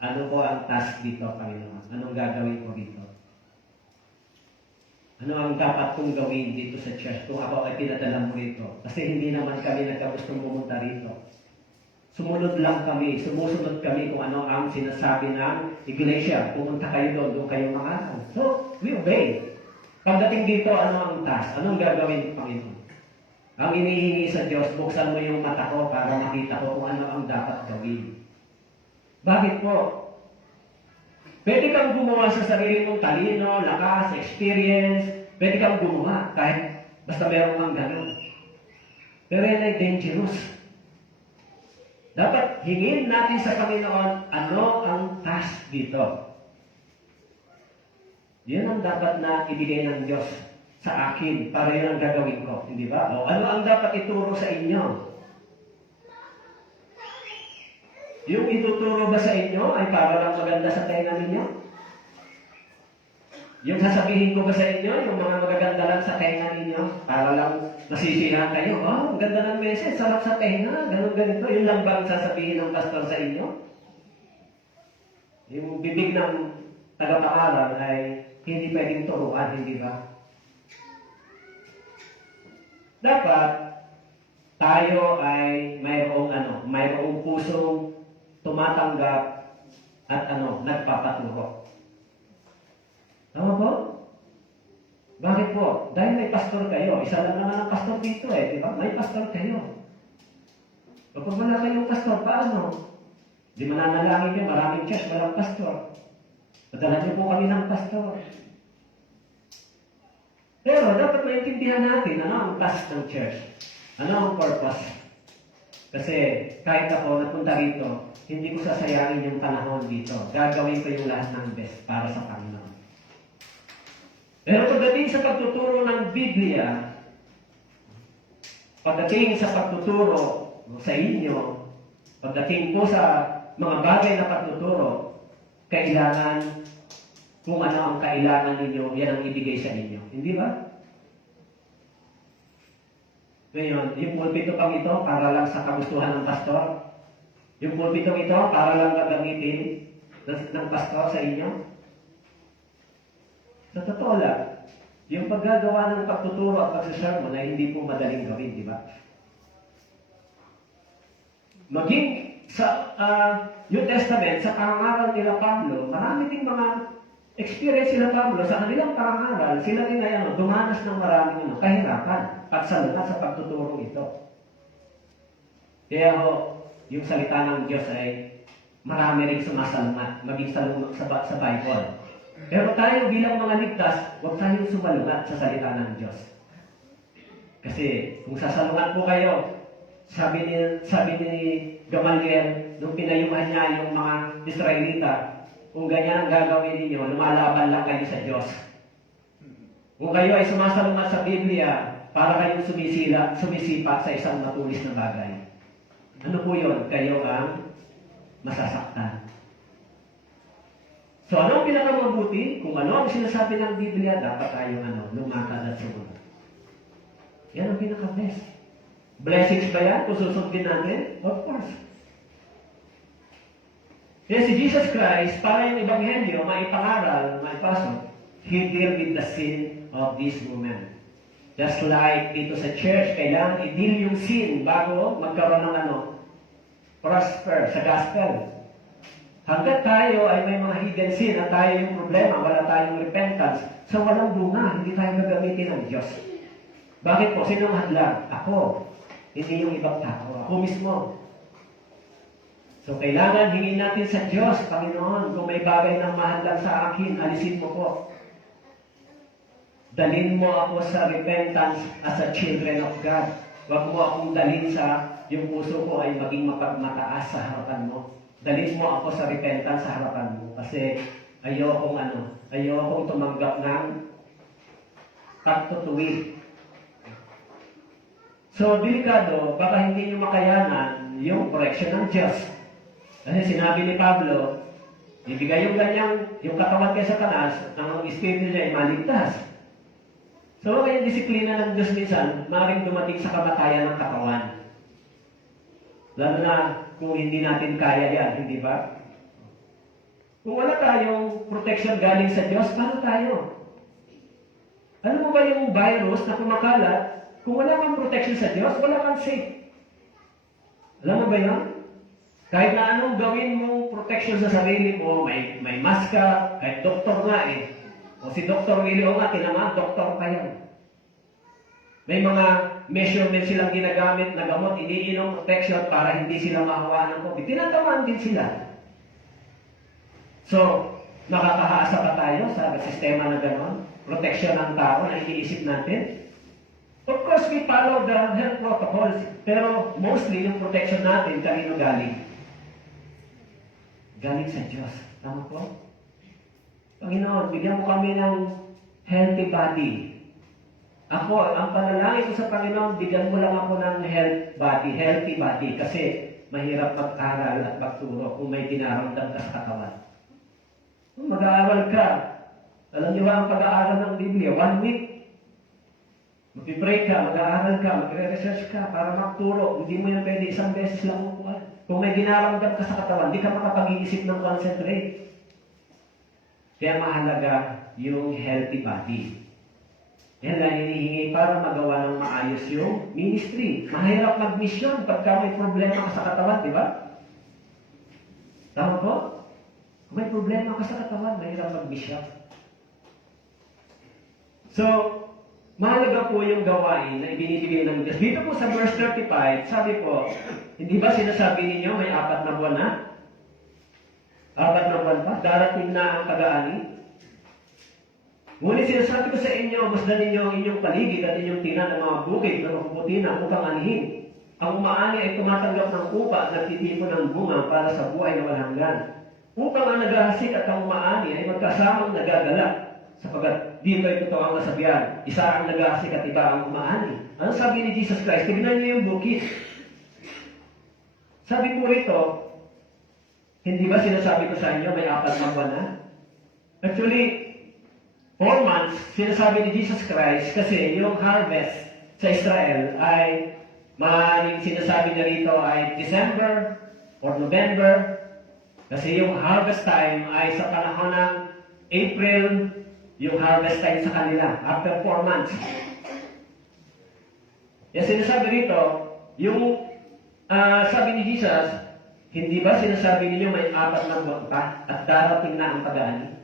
ano po ang task dito, Panginoon? Anong gagawin ko dito? Ano ang dapat kong gawin dito sa church kung ako ay pinadala mo rito? Kasi hindi naman kami nagkagustong pumunta rito. Sumunod lang kami, sumusunod kami kung ano ang sinasabi ng iglesia. Pumunta kayo doon kayo mangaral. So, we obey. Pagdating dito, ano ang task? Anong gagawin, Panginoon? Ang inihingi sa Diyos, buksan mo yung mata ko para makita ko kung ano ang dapat gawin. Bakit po? Pwede kang gumawa sa sarili mong talino, lakas, experience. Pwede kang gumawa kahit basta meron kang ganun. Pero yan ay dangerous. Dapat hingin natin sa Panginoon ano ang task dito. Yan ang dapat na ibigay ng Diyos sa akin para yun ang gagawin ko. Hindi ba? O ano ang dapat ituro sa inyo? Yung ituturo ba sa inyo ay para lang maganda sa tenga ninyo? Yung sasabihin ko ba sa inyo, yung mga magaganda lang sa tenga ninyo, para lang masisiyahan kayo, oh, ang ganda ng message, sarap sa tenga, ganun ganito. Yun lang ba ang sasabihin ng pastor sa inyo? Yung bibig ng tagapangaral ay hindi pwedeng turuan, hindi ba? Dapat tayo ay mayroong pusong tumatanggap at nagpapaturo. Tama po? Bakit po? Dahil may pastor kayo. Isa lang naman ang pastor dito di ba? May pastor kayo. Kapag wala kayong pastor, paano? Di mananalangin kayo, maraming church, walang pastor. Padala niyo po kami ng pastor. Pero dapat maintindihan natin ano ang task ng church. Ano ang purpose. Kasi kahit ako napunta rito, hindi ko sasayangin yung panahon dito. Gagawin ko yung lahat ng best para sa Panginoon. Pero pagdating sa pagtuturo ng Biblia, pagdating sa pagtuturo sa inyo, pagdating po sa mga bagay na pagtuturo, kailangan kung ano ang kailangan ninyo, yan ang ibigay sa inyo. Hindi ba? Ngayon, yung pulpito pang ito, para lang sa kagustuhan ng pastor. Yung pulpito ito, para lang gagamitin ng pastor sa inyo. Sa totoo lang, yung paggagawa ng pagtuturo at pagsisermon ay hindi po madaling gawin, di ba? Maging sa New Testament, sa pangaral nila Pablo, marami ding mga experience sila Pablo sa kanilang pangaral, sila rin ay dumanas ng maraming kahirapan at salungat sa pagtuturo ito. Kaya yung salita ng Diyos ay marami rin sumasalungat, maging salungat sa Bible. Pero tayo bilang mga ligtas, huwag tayong sumalungat sa salita ng Diyos. Kasi kung sasalungat po kayo, sabi ni Gamaliel, nung pinayuhan niya yung mga Israelita, kung ganyan ang gagawin ninyo, lumalaban lang kayo sa Diyos. Kung kayo ay sumasalungat sa Biblia, para kayong sumisipa sa isang matulis na bagay. Ano po yun? Kayo ang masasaktan. So, ano ang pinakamabuti? Kung ano ang sinasabi ng Biblia, dapat tayong lumakad at sumunod. Yan ang pinaka-best. Blessings ba yan kung susundin natin? Of course. Kaya si Jesus Christ, para yung Ebanghelyo, maipangaral, maipasok, He deal with the sin of this woman. Just like dito sa church, kailangan i-deal yung sin bago magkaroon ng prosper sa gospel. Hanggat tayo ay may mga hidden sin at tayo yung problema, wala tayong repentance, so walang bunga, hindi tayo gagamitin ng Diyos. Bakit po? Sinong hadlang? Ako. Hindi yung ibang tao. Ako mismo. So, kailangan hingin natin sa Diyos, Panginoon, kung may bagay na mahadlang sa akin, alisin mo po. Dalhin mo ako sa repentance as a children of God. Huwag mo akong dalhin sa yung puso ko ay maging mataas sa harapan mo. Dalhin mo ako sa repentance sa harapan mo. Kasi ayokong tumanggap ng pagtutuwid. So, delikado, baka hindi nyo makayanan yung correction ng Diyos. Kasi sinabi ni Pablo, ibigay yung katawan kayo sa kanas, ang espiritu niya ay maligtas. So, kaya yung disiplina ng Diyos minsan, maaaring dumating sa kamatayan ng katawan. Lalo na kung hindi natin kaya yan, hindi ba? Kung wala tayong protection galing sa Diyos, paano tayo? Alam mo ba yung virus na kumakalat, kung wala kang protection sa Diyos, wala kang safe. Alam mo ba yun? Kahit na anong gawin mong protection sa sarili mo, may mask ka, kahit doktor nga O si Dr. Willie nga, tinamaan, doktor pa yan. May mga measurements silang ginagamit na gamot, iniinom protection para hindi sila mahawaan ng COVID. Tinatamaan din sila. So, makakahaasa pa tayo sa sistema na gano'n? Protection ng tao na iniisip natin? Of course, we follow the health protocols, pero mostly yung protection natin, kanino galing? Galing sa Diyos. Tama po? Panginoon, bigyan mo kami ng healthy body. Ako, ang panalangin ko sa Panginoon, bigyan mo lang ako ng healthy body, kasi mahirap mag-aral at magturo kung may dinaramdam ka sa katawan. Kung mag-aaral ka, alam niyo ba ang pag-aaral ng Biblia? 1 week. Mag-pray ka, mag-aaral ka, magre-research ka para magturo. Hindi mo yan pwede isang beses lang makuha. Kung may dinaramdam ka sa katawan, hindi ka makapag-iisip ng concentrate. Kaya mahalaga yung healthy body. Yan lang hinihingi para magawa ng maayos yung ministry. Mahirap mag-mission pagka may problema ka sa katawan, di ba? Tama po? Kung may problema ka sa katawan, mahirap mag-mission. So, mahalaga po yung gawain na ibinibigay ng Diyos. Dito po sa verse 35, sabi po, hindi ba sinasabi ninyo may 4 na buwan na? 4 na buwan pa? Darating na ang pag-aani? Ngunit sinasabi ko sa inyo, masdan ninyo ang inyong paligid at inyong tinan ng mga bukid na mapuputi na upang anihin. Ang umaani ay tumatanggap ng upa at nagtitipon ng bunga para sa buhay na walang hanggan. Upang ang naghahasik at ang umaani ay magkasamang nagagalak. Sapagat dito ay totoo ang nasabihan, isa ang naghahasik at iba ang umaani. Ano sabi ni Jesus Christ? Tignan niyo yung bukid. Sabi po rito, hindi ba sinasabi ko sa inyo may 4 na buwan na? Actually, 4 months, sinasabi ni Jesus Christ kasi yung harvest sa Israel ay maaaring sinasabi na rito ay December or November kasi yung harvest time ay sa panahon ng April, yung harvest time sa kanila after 4 months. Yung sinasabi rito, yung sabi ni Jesus, hindi ba sinasabi ninyo may 4 na buwan pa at darating na ang pag-aani?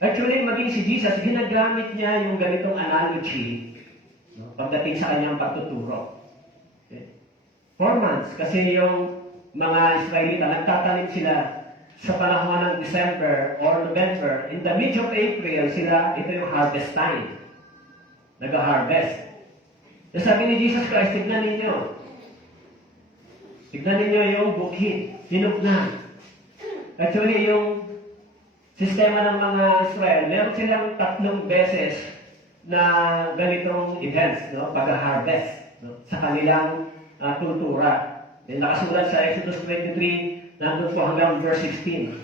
Actually, maging si Jesus, ginagamit niya yung ganitong analogy pagdating sa kanyang pagtuturo. Okay? 4 months, kasi yung mga Israelita, nagtatanim sila sa panahon ng December or November. In the mid of April, ito yung harvest time. Nag-harvest. So sabi ni Jesus Christ, tignan ninyo. Tignan ninyo yung bukid. Hinog na. Actually, yung sistema ng mga Israel, meron silang 3 beses na ganitong events, no? Pag-harvest, no? Sa kanilang kultura. Nakasulat sa Exodus 23, nandun po hanggang verse 16.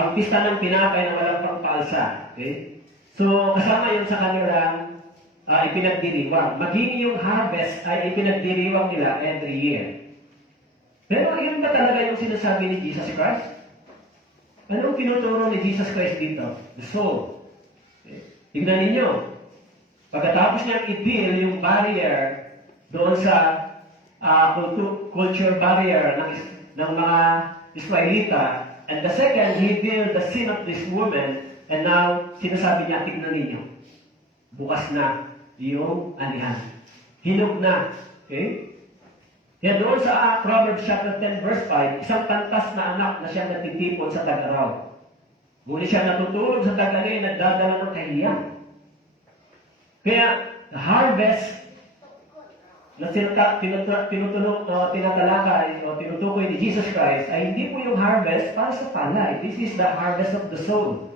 Ang pista ng tinapay na walang pangpaalsa. Okay? So, kasama yun sa kanilang ipinagdiriwang. Maging yung harvest ay ipinagdiriwang nila every year. Pero yun ba talaga yung sinasabi ni Jesus Christ? Anong tinuturo ni Jesus Christ dito? The soul. Okay? Tignan ninyo. Pagkatapos niyang i-deal yung barrier doon sa culture barrier ng mga Israelita, and the second, he deal the sin of this woman, and now, sinasabi niya, tignan ninyo. Bukas na yung anihan. Hinog na. Okay? Kaya doon sa Proverbs chapter 10 verse 5, isang pantas na anak na siya natitipon sa tag-araw. Ngunit siya natutulog sa tag-ani, nagdadala ng kahiyan. Kaya, the harvest na tinatalakay o tinutukoy ni Jesus Christ ay hindi po yung harvest para sa palay. This is the harvest of the soul.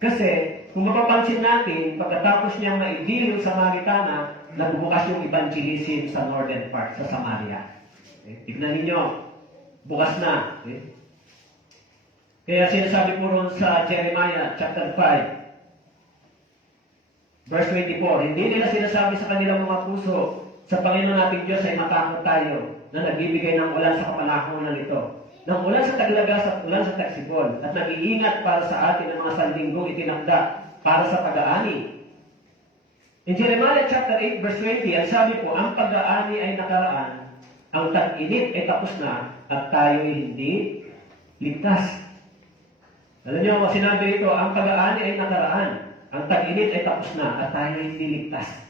Kasi, kung mapapansin natin, pagkatapos niyang maidil yung Samaritana, nagbukas yung evangelism sa northern part, sa Samaria. Okay? Tignan ninyo, bukas na. Okay? Kaya sinasabi po ron sa Jeremiah chapter 5, verse 24, hindi nila sinasabi sa kanilang mga puso, sa Panginoon nating Diyos ay matakot tayo na nagbibigay ng ulan sa kapanahonan nito. Ng ulan sa taglagas at ulan sa tagsibol, at nag-iingat para sa atin ang mga sanlinggong itinakda para sa pag-aani. In Jeremiah chapter 8 verse 20, ang sabi po, ang pag-aani ay nakaraan, ang tag-init ay tapos na, at tayo ay hindi ligtas. Alam niyo, sinabi rito, ang pag-aani ay nakaraan, ang tag-init ay tapos na, at tayo ay hindi ligtas.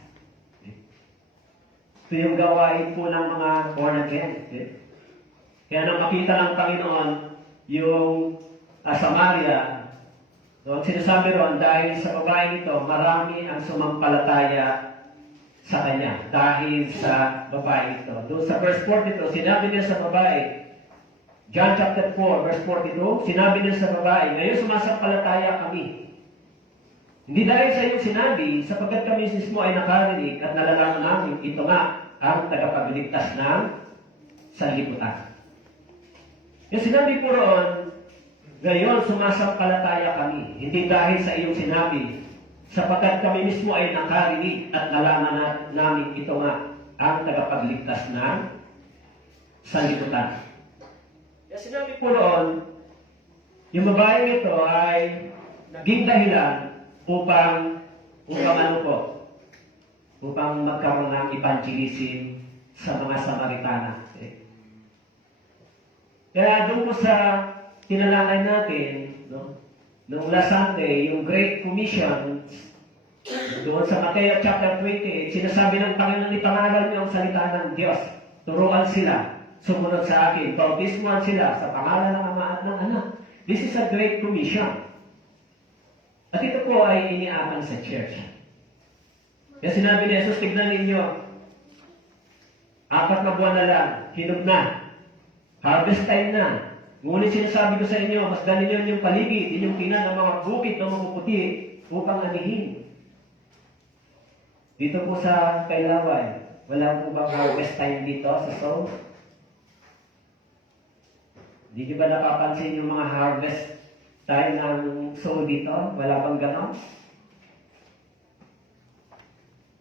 Ito yung gawain po ng mga born again. Okay? Kaya nang makita ng Panginoon yung Samaria, so, sinasabi ron, dahil sa babaeng ito, marami ang sumampalataya sa kanya dahil sa babae ito. Doon sa verse 42, sinabi niya sa babae, John chapter 4, verse 42, sinabi niya sa babae, ngayon sumasampalataya kami. Hindi dahil sa iyong sinabi, sapagkat kami mismo ay nakarinig at nalalaman namin, ito nga ang tagapagligtas ng sanlibutan. Yung sinabi po roon, ngayon sumasampalataya kami. Hindi dahil sa iyong sinabi, sapagkat kami mismo ay nakarinig at nalaman namin, ito nga ang tagapagligtas ng sanlibutan. Yung sinabi po roon, yung babaeng ito ay naging dahilan upang ano po, upang magkaroon ng evangelism sa mga Samaritana. Kaya doon po sa tinalakay natin, no, noong last Sunday, yung Great Commission, doon sa Matthew chapter 28, sinasabi ng Panginoon, ipangaral niyo ang salita ng Diyos. Turuan sila, sumunod sa akin. Bautismuhan sila sa pangalan ng Ama at ng Anak. This is a Great Commission. At ito po ay iniaman sa church. Kaya sinabi ni Jesus, tignan ninyo, 4 na buwan na lang, hinog na, harvest time na. Ngunit sinasabi ko sa inyo, mas dali niyo yung paligid, inyong tina ng mga bukid na mapuputi upang anihin. Dito po sa Kailaway, wala po bang harvest time dito sa soul? Hindi niyo ba napapansin yung mga harvest time ng soul dito? Wala bang ganon?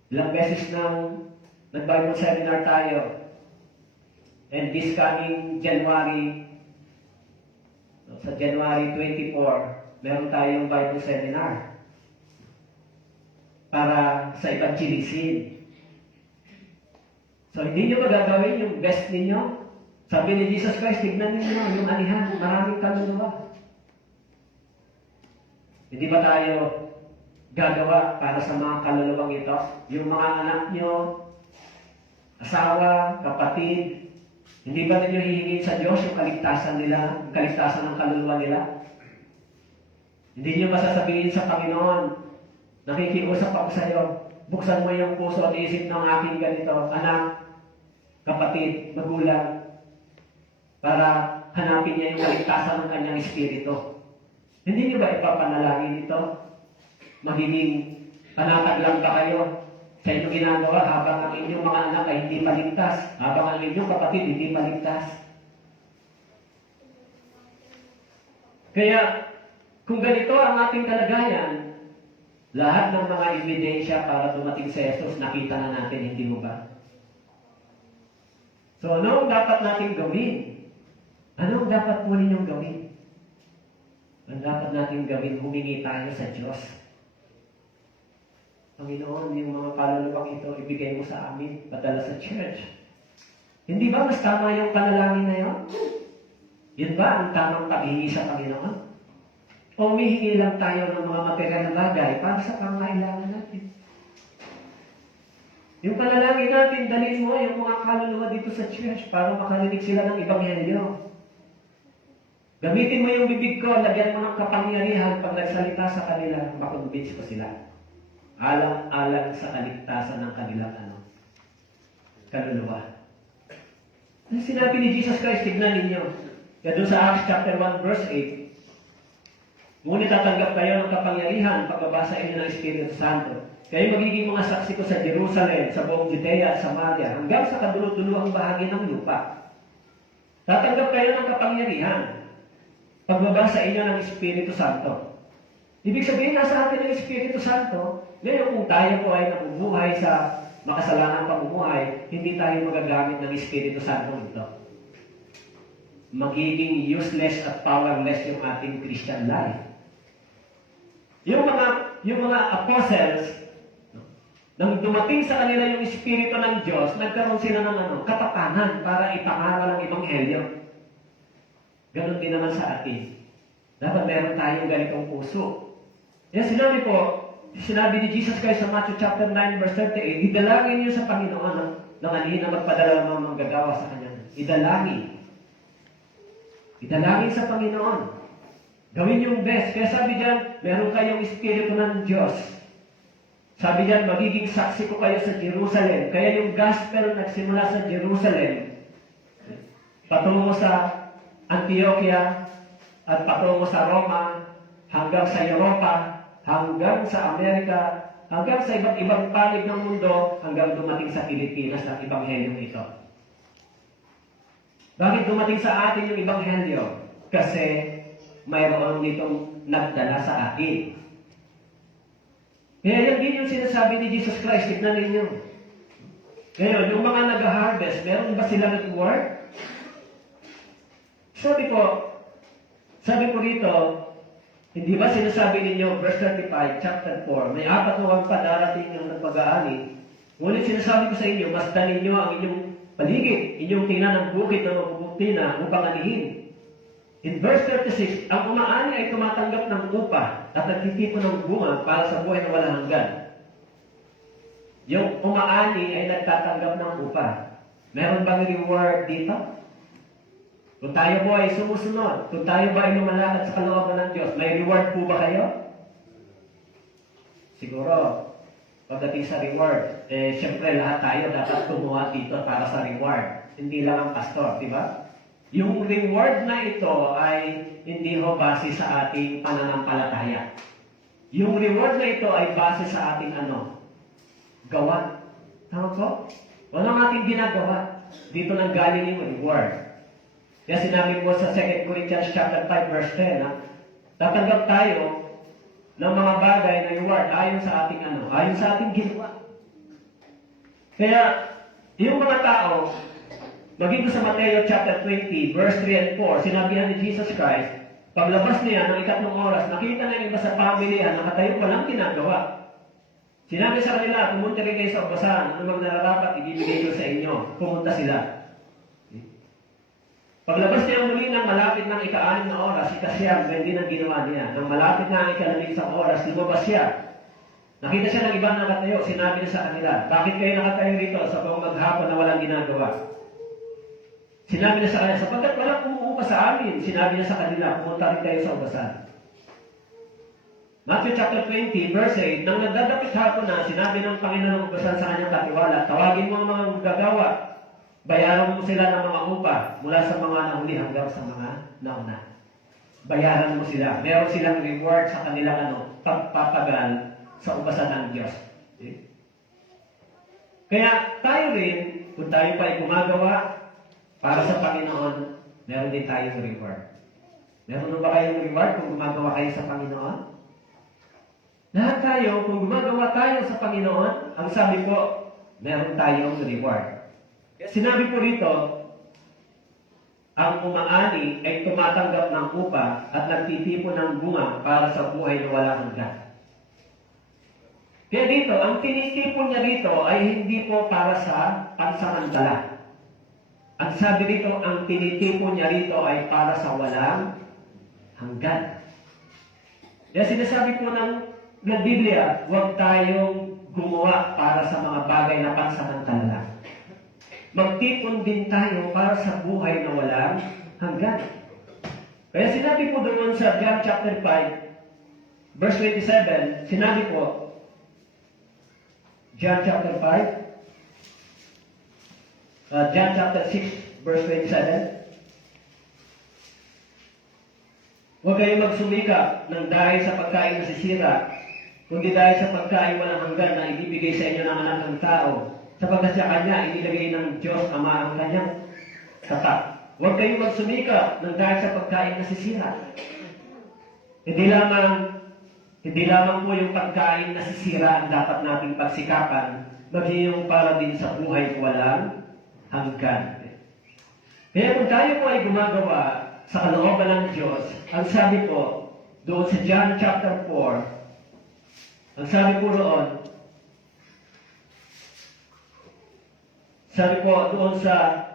Ilang beses nang nag-Bible seminar tayo. And this coming January, sa January 24, meron tayong Bible seminar para sa evangelism. So, hindi nyo magagawin yung best ninyo. Sabi ni Jesus Christ, tignan ninyo yung anihan, maraming kaluluwa. Hindi ba tayo gagawa para sa mga kaluluwang ito? Yung mga anak nyo, asawa, kapatid, hindi ba ninyo hihingin sa Diyos yung kaligtasan nila, yung kaligtasan ng kaluluwa nila? Hindi nyo masasabihin sa Panginoon, nakikiusap ako sa iyo, buksan mo yung puso at isip ng aking ganito, anak, kapatid, magulang, para hanapin niya yung kaligtasan ng kanyang espiritu. Hindi nyo ba ipapanalangin ito? Magiging panatag lang ba kayo sa inyong ginagawa habang ang inyong mga anak ay hindi maligtas, habang ang inyong kapatid hindi maligtas? Kaya, kung ganito ang ating kalagayan, lahat ng mga ebidensya para dumating sa Jesus, nakita na natin, hindi mo ba? So, ano ang dapat natin gawin? Ano ang dapat po ninyong gawin? Ang dapat natin gawin, humingi tayo sa Diyos. Panginoon, yung mga kaluluwang ito, ibigay mo sa amin, padala sa church. Hindi ba mas tama yung panalangin na yun? Yun ba ang tamang paghingi sa Panginoon? O humihingi lang tayo ng mga material na bagay para sa pangailangan natin? Yung panalangin natin, dalhin mo yung mga kaluluwa dito sa church para makarinig sila ng Ebanghelyo. Gamitin mo yung bibig ko, lagyan mo ng kapangyarihan pag nagsalita sa kanila, makonvince ko sila. Alang-alang sa kaligtasan ng kanilang kaluluwa. Ang sinabi ni Jesus Christ, tignan ninyo. Kaya doon sa Acts chapter 1 verse 8, ngunit tatanggap kayo ng kapangyarihan pagbabasa inyo ng Espiritu Santo. Kayo magiging mga saksi ko sa Jerusalem, sa buong Judea at Samaria, hanggang sa kadulot-duluhang bahagi ng lupa. Tatanggap kayo ng kapangyarihan pagbabasa inyo ng Espiritu Santo. Ibig sabihin, nasa atin ang Espiritu Santo. Ngayon, kung tayo po ay nabubuhay sa makasalanang pamumuhay, hindi tayo magagamit ng Espiritu Santo ito. Magiging useless at powerless yung ating Christian life. Yung mga apostles, nang dumating sa kanila yung Espiritu ng Diyos, nagkaroon sila ng katapanan para ipangaral ang Ebanghelyo. Ganon din naman sa atin. Dapat meron tayong ganitong puso. Yan sinabi ni Jesus Christ sa Matthew chapter 9 verse 38, idalangin niyo sa Panginoon ng anihin na magpadala ng mga manggagawa sa Kanya. Idalangin. Idalangin sa Panginoon. Gawin yung best. Kaya sabi diyan, meron kayong Espiritu ng Diyos. Sabi niyan, magiging saksi ko kayo sa Jerusalem. Kaya yung gospel nagsimula sa Jerusalem, patungo sa Antioquia, at patungo sa Roma, hanggang sa Europa, hanggang sa Amerika, hanggang sa iba't ibang panig ng mundo, hanggang dumating sa Pilipinas ang Ebanghelyong ito. Bakit dumating sa atin yung Ebanghelyo? Kasi mayroon ditong nagdala sa atin. Kaya yan din yung sinasabi ni Jesus Christ, tignan ninyo. Ngayon, yung mga nag-harvest, meron ba silang reward? Sabi ko rito, hindi ba sinasabi ninyo, verse 35, chapter 4, may 4 na pa darating ng nagpag-aani. Ngunit sinasabi ko sa inyo, masdan ninyo ang inyong paligid, inyong tingnan ng bukid na mabubukti na upang anihin. In verse 36, ang umaani ay tumatanggap ng upa at nagtitipon ng bunga para sa buhay na walang hanggan. Yung umaani ay nagtatanggap ng upa. Meron bang reward dito? Kung tayo po ay sumusunod, kung tayo ba ay lumalakad sa kalooban ng Diyos, may reward po ba kayo? Siguro, pagdating sa reward, siyempre lahat tayo dapat kumuha dito para sa reward. Hindi lang ang pastor, di ba? Yung reward na ito ay hindi ho base sa ating pananampalataya. Yung reward na ito ay base sa ating gawa. Tama po? Walang ating ginagawa. Dito nang galing yung reward. Kaya sinabi mo sa 2 Corinthians chapter 5 verse 10, tatanggap tayo ng mga bagay na reward ayon sa ating ayon sa ating ginawa. Kaya, yung mga tao, maging sa Mateo chapter 20, verse 3 and 4, sinabihan ni Jesus Christ, paglabas niya ng 3 oras, nakita na yung iba sa pamilya, nakatayo walang ginagawa. Sinabi sa kanila, pumunta rin kayo sa ubasan, ano mang nararapat, ibibigay ko sa inyo. Pumunta sila. Paglabas niya muli ng malapit ng 6 na oras, ika-siyam, hindi nang ginawa niya. Nang malapit na ang 11 oras, lumabas siya. Nakita siya ng ibang nakatayo, sinabi niya sa kanila, bakit kayo nakatayo rito sa buong maghapon na walang ginagawa? Sinabi niya sa kanila, sapagkat walang umuupa sa amin. Sinabi niya sa kanila, pumunta rin kayo sa ubasan. Matthew chapter 20, verse 8, nang nagdadapit hapon na, sinabi ng Panginoon ng ubasan sa kanyang katiwala, tawagin mo ang mga gagawa, bayaran mo sila ng mga upa, mula sa mga nahuli hanggang sa mga nauna. Bayaran mo sila. Meron silang reward sa kanilang pagpapagal sa ubasan ng Diyos. Okay? Kaya tayo rin, kung tayo pa ay gumagawa, para sa Panginoon, meron din tayong reward. Meron ba kayong reward kung gumagawa kayo sa Panginoon? Lahat tayo, kung gumagawa tayo sa Panginoon, ang sabi po, meron tayong reward. Sinabi po rito, ang umaani ay tumatanggap ng upa at nagtitipon ng bunga para sa buhay na walang hanggan. Kaya dito, ang tinitipon niya dito ay hindi po para sa pansamantala. Ang sabi dito, ang tinitipon niya rito ay para sa walang hanggan. Kaya sinasabi po ng Biblia, huwag tayong gumawa para sa mga bagay na pansamantala. Magtipon din tayo para sa buhay na walang hanggan. Kaya sinabi po doon sa John chapter 5, verse 27, sinabi po, John chapter 5, John chapter 6, verse 27. Huwag kayong magsumikap ng dahil sa pagkain nasisira, kundi dahil sa pagkain walang hanggan na ibibigay sa inyo ng anak ng tao, sapagkat sa Kanya inilagay ng Diyos Ama ang Kanyang tatak. Huwag kayong magsumikap ng dahil sa pagkain nasisira. Hindi lamang po yung pagkain nasisira ang dapat nating pagsikapan, maging yung para din sa buhay walang hanggan. Kaya kung tayo po ay gumagawa sa kalooban ng Diyos, ang sabi po, doon sa John chapter 4, ang sabi po doon sa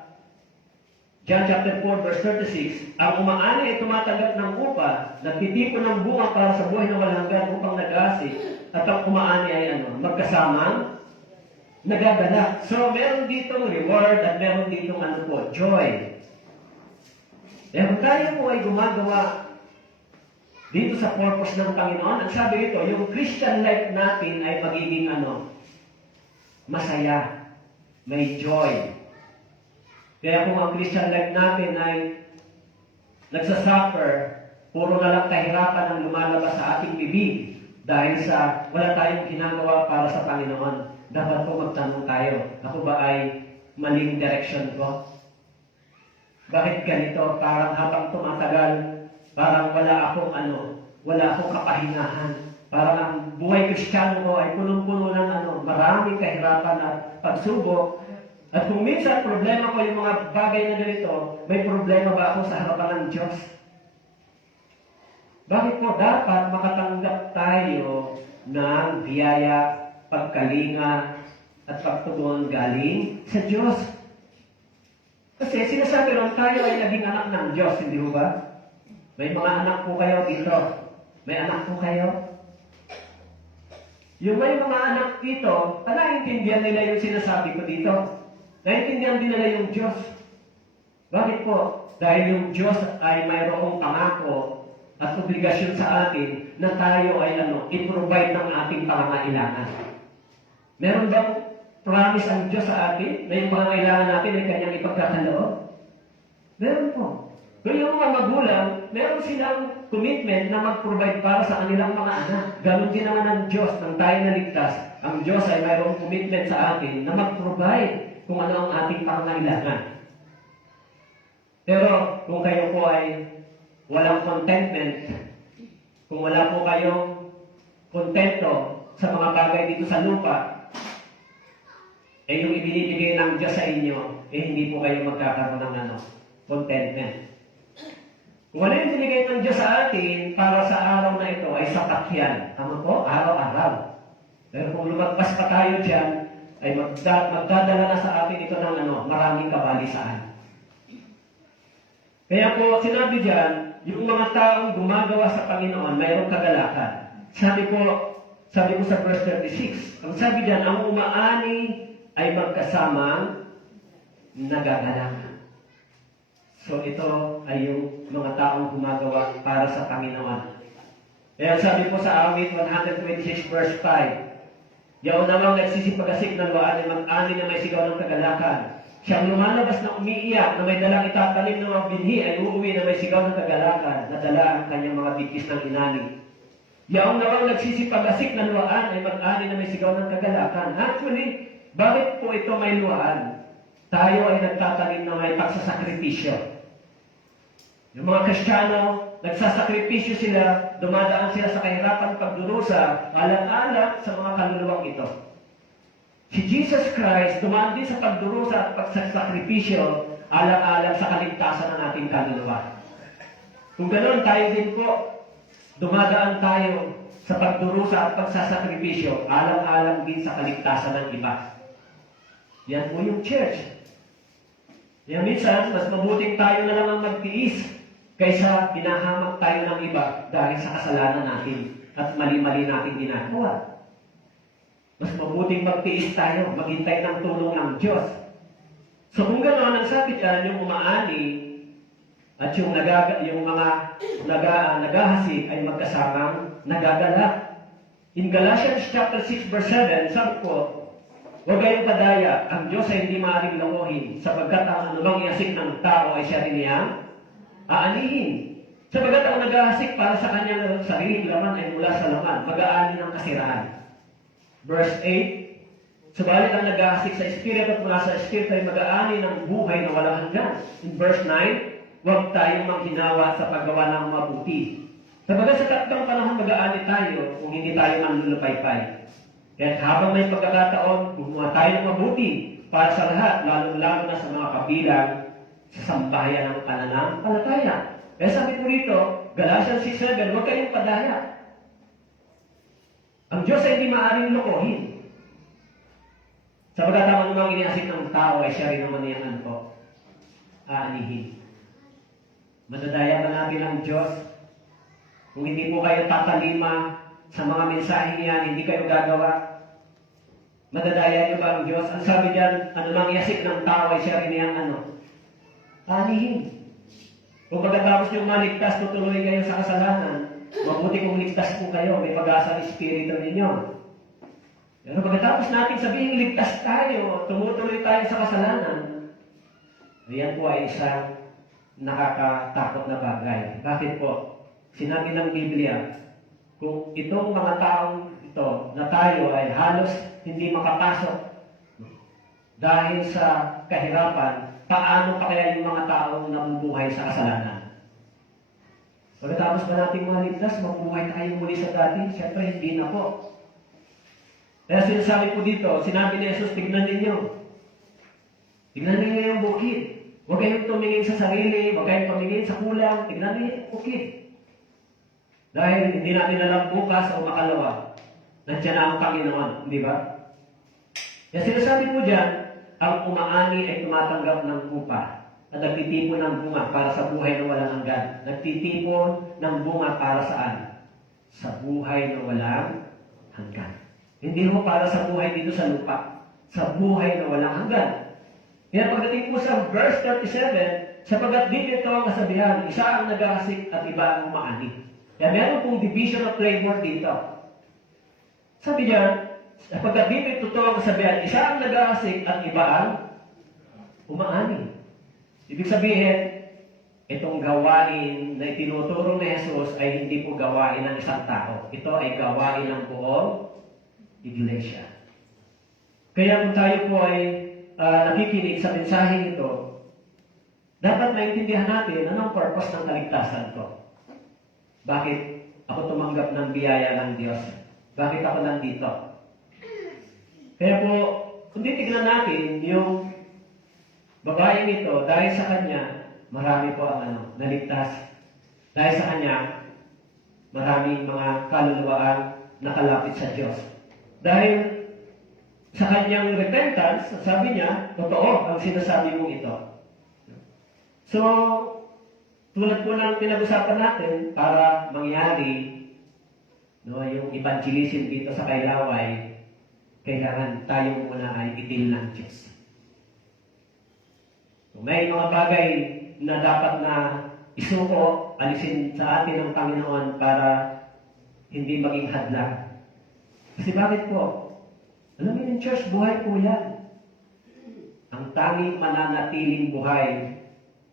John chapter 4, verse 36, ang umaani ay tumatanggap ng upa, nagtitipon ng bunga para sa buhay na walang hanggan upang nag-aasi, at ang umaani ay magkasamang nagadala. So, meron ditong reward at meron ditong joy. Kaya kung tayo po ay gumagawa dito sa purpose ng Panginoon. Ang sabi dito, yung Christian life natin ay magiging masaya, may joy. Kaya kung ang Christian life natin ay nagsasuffer, puro na lang kahirapan ang lumalabas sa ating bibig dahil sa wala tayong ginagawa para sa Panginoon. Dapat po magtanong tayo, ako ba ay maling direction ko? Bakit ganito? Parang habang tumatagal, parang wala akong kapahingahan. Parang ang buhay Kristiyano ko ay punong-puno ng maraming kahirapan at pagsubok. At kung minsan problema ko yung mga bagay na ganito, may problema ba ako sa harapan ng Diyos? Bakit po dapat makatanggap tayo ng biyaya, pagkalinga, at pagtugon galing sa Diyos? Kasi sinasabi ron tayo ay naging anak ng Diyos, hindi ho ba? May mga anak po kayo dito. May anak po kayo. Yung may mga anak dito, naiintindihan nila yung sinasabi ko dito. Naiintindihan din nila yung Diyos. Bakit po? Dahil yung Diyos ay mayroong pangako at obligasyon sa atin na tayo ay i-provide ng ating pangangailangan. Meron bang promise ang Diyos sa atin na yung pangangailangan natin ay kanyang ipagkakaloob? Meron po. Kaya yung mga magulang, meron silang commitment na mag-provide para sa kanilang mga anak. Ganon din naman ang Diyos nang tayo naligtas. Ang Diyos ay mayroong commitment sa atin na mag-provide kung ano ang ating pangangailangan. Pero kung kayo po ay walang contentment, kung wala po kayong kontento sa mga bagay dito sa lupa, yung ibinibigay ng Diyos sa inyo, hindi po kayo magkakaroon ng contentment. Kung ano yung binigay ng Diyos sa atin para sa araw na ito ay sapat yan. Tama po? Araw-araw. Pero kung lumagpas pa tayo dyan, ay magdadala na sa atin ito ng maraming kabalisaan. Kaya po, sinabi dyan, yung mga taong gumagawa sa Panginoon, mayroong kagalakan. Sabi ko sa verse 36, ang sabi dyan, ang umaani ay magkasamang nagagalak. So ito ay yung mga taong gumagawa para sa Panginoon. Kaya sabi po sa Awit 126 verse 5, yaon namang nagsisipag-asik ng luwaan ay mag-ani na may sigaw ng kagalakan. Siyang lumalabas na umiiyak na may dalang itatanim ng mga binhi ay uuwi na may sigaw ng kagalakan na dala ang kanyang mga bigkis ng inani. Yaong namang nagsisipag-asik ng luwaan ay mag-ani na may sigaw ng kagalakan. Actually, bakit po ito may luwaan? Tayo ay nagtatanim ng may pagsasakripisyo. Yung mga Kristiyano, nagsasakripisyo sila, dumadaan sila sa kahirapan pagdurusa, alang-alang sa mga kaluluwang ito. Si Jesus Christ, dumaan din sa pagdurusa at pagsasakripisyo, alang-alang sa kaligtasan ng ating kaluluwa. Kung ganoon, tayo din po, dumadaan tayo sa pagdurusa at pagsasakripisyo, alang-alang din sa kaligtasan ng iba. Yan po yung church. Kaya minsan, mas mabuting tayo na lang ang magtiis kaysa pinahamak tayo ng iba dahil sa kasalanan natin at mali-mali natin ginagawa. Mas mabuting magtiis tayo, maghintay ng tulong ng Diyos. So kung gano'n, ang sabi dyan, yung umaani at yung mga nagahasik ay magkasamang nagagalak. In Galatians chapter 6 verse 7, sabi ko, huwag kayong padaya, ang Diyos ay hindi maaaring lokohin, sapagkat ang anumang iasik ng tao ay siya rin niyang aanihin. Sapagkat ang nag-aasik para sa kanyang sariling laman ay mula sa laman, mag-aani ng kasiraan. Verse 8, subalit ang nag-aasik sa Espiritu at mula sa Espiritu ay mag-aani ng buhay na walang hanggan. In verse 9, huwag tayong manghinawa sa paggawa ng mabuti. Sapagkat sa tatlong panahon mag-aani tayo kung hindi tayo manlulupaypay. Kaya habang may pagkakataon, gumawa tayo ng mabuti para sa lahat, lalo-lalo na sa mga kabilang sa sambahayan ng pananampalataya. Kaya sabi po rito, Galatians 6:7, huwag kayong padaya. Ang Diyos ay hindi maaaring lokohin. Sapagkat ang anumang iniasik ng tao ay siya rin naman niyang aanihin. Madadaya ba natin ang Diyos? Kung hindi po kayo tatalima sa mga mensahe niyan, hindi kayo gagawa. Madadaya niyo ba ang Diyos? Ang sabi diyan, anumang iasik ng tao ay siya rin niyang aanihin. Kung pagkatapos niyong maligtas, tutuloy kayo sa kasalanan, Mabuti kung ligtas po kayo, may pag-asa ang Espiritu ninyo. Pero pagkatapos natin sabihin ligtas tayo, tumutuloy tayo sa kasalanan, ayan po ay isang nakakatakot na bagay. Bakit po? Sinabi ng Biblia, kung itong mga taong ito na tayo ay halos hindi makapasok dahil sa kahirapan, paano pa kaya yung mga taong nabubuhay sa kasalanan? Pagkatapos ba nating maligtas, mabuhay tayo muli sa dati? Siyempre, hindi na po. Kaya sinasabi po dito, sinabi ni Jesus, tignan ninyo. Tignan ninyo yung bukid. Huwag kayong tumingin sa sarili, huwag kayong tumingin sa kulang, tignan ninyo yung bukid. Dahil hindi natin alam bukas o makalawa, nandiyan na ang Panginoon, di ba? Kaya sinasabi po dyan, ang umaani ay tumatanggap ng upa at nagtitipon ng bunga para sa buhay na walang hanggan. Nagtitipon ng bunga para saan? Sa buhay na walang hanggan. Hindi mo para sa buhay dito sa lupa. Sa buhay na walang hanggan. Kaya pagdating po sa verse 37, sapagkat dito ang kasabihan, isa ang nag-aasik at iba ang umaani. Kaya meron pong division of labor dito. Sabi niya, sapagkat dito totoo ang kasabihan, isa ang nag-aasik at iba ang umaani. Ibig sabihin, itong gawain na itinuturo ni Jesus ay hindi po gawain ng isang tao. Ito ay gawain ng buong iglesia. Kaya kung tayo po ay nakikinig sa mensahe ito, dapat maintindihan natin anong purpose ng kaligtasan ko. Bakit ako tumanggap ng biyaya ng Diyos? Bakit ako nandito? Kaya po, kung titignan natin yung babaeng ito, dahil sa kanya, marami po ang naligtas. Dahil sa kanya, maraming mga kaluluwaan nakalapit sa Diyos. Dahil sa kanyang repentance, sabi niya, totoo ang sinasabi mong ito. So, tulad po ng pinag-usapan natin, para mangyari yung evangelism dito sa Kailaway, kailangan tayo muna ay itil ng Diyos. So, may mga bagay na dapat na isuko, alisin sa atin ng Panginoon para hindi maging hadlang. Kasi bakit po? Alam mo yung church, buhay po yan. Ang tanging mananatiling buhay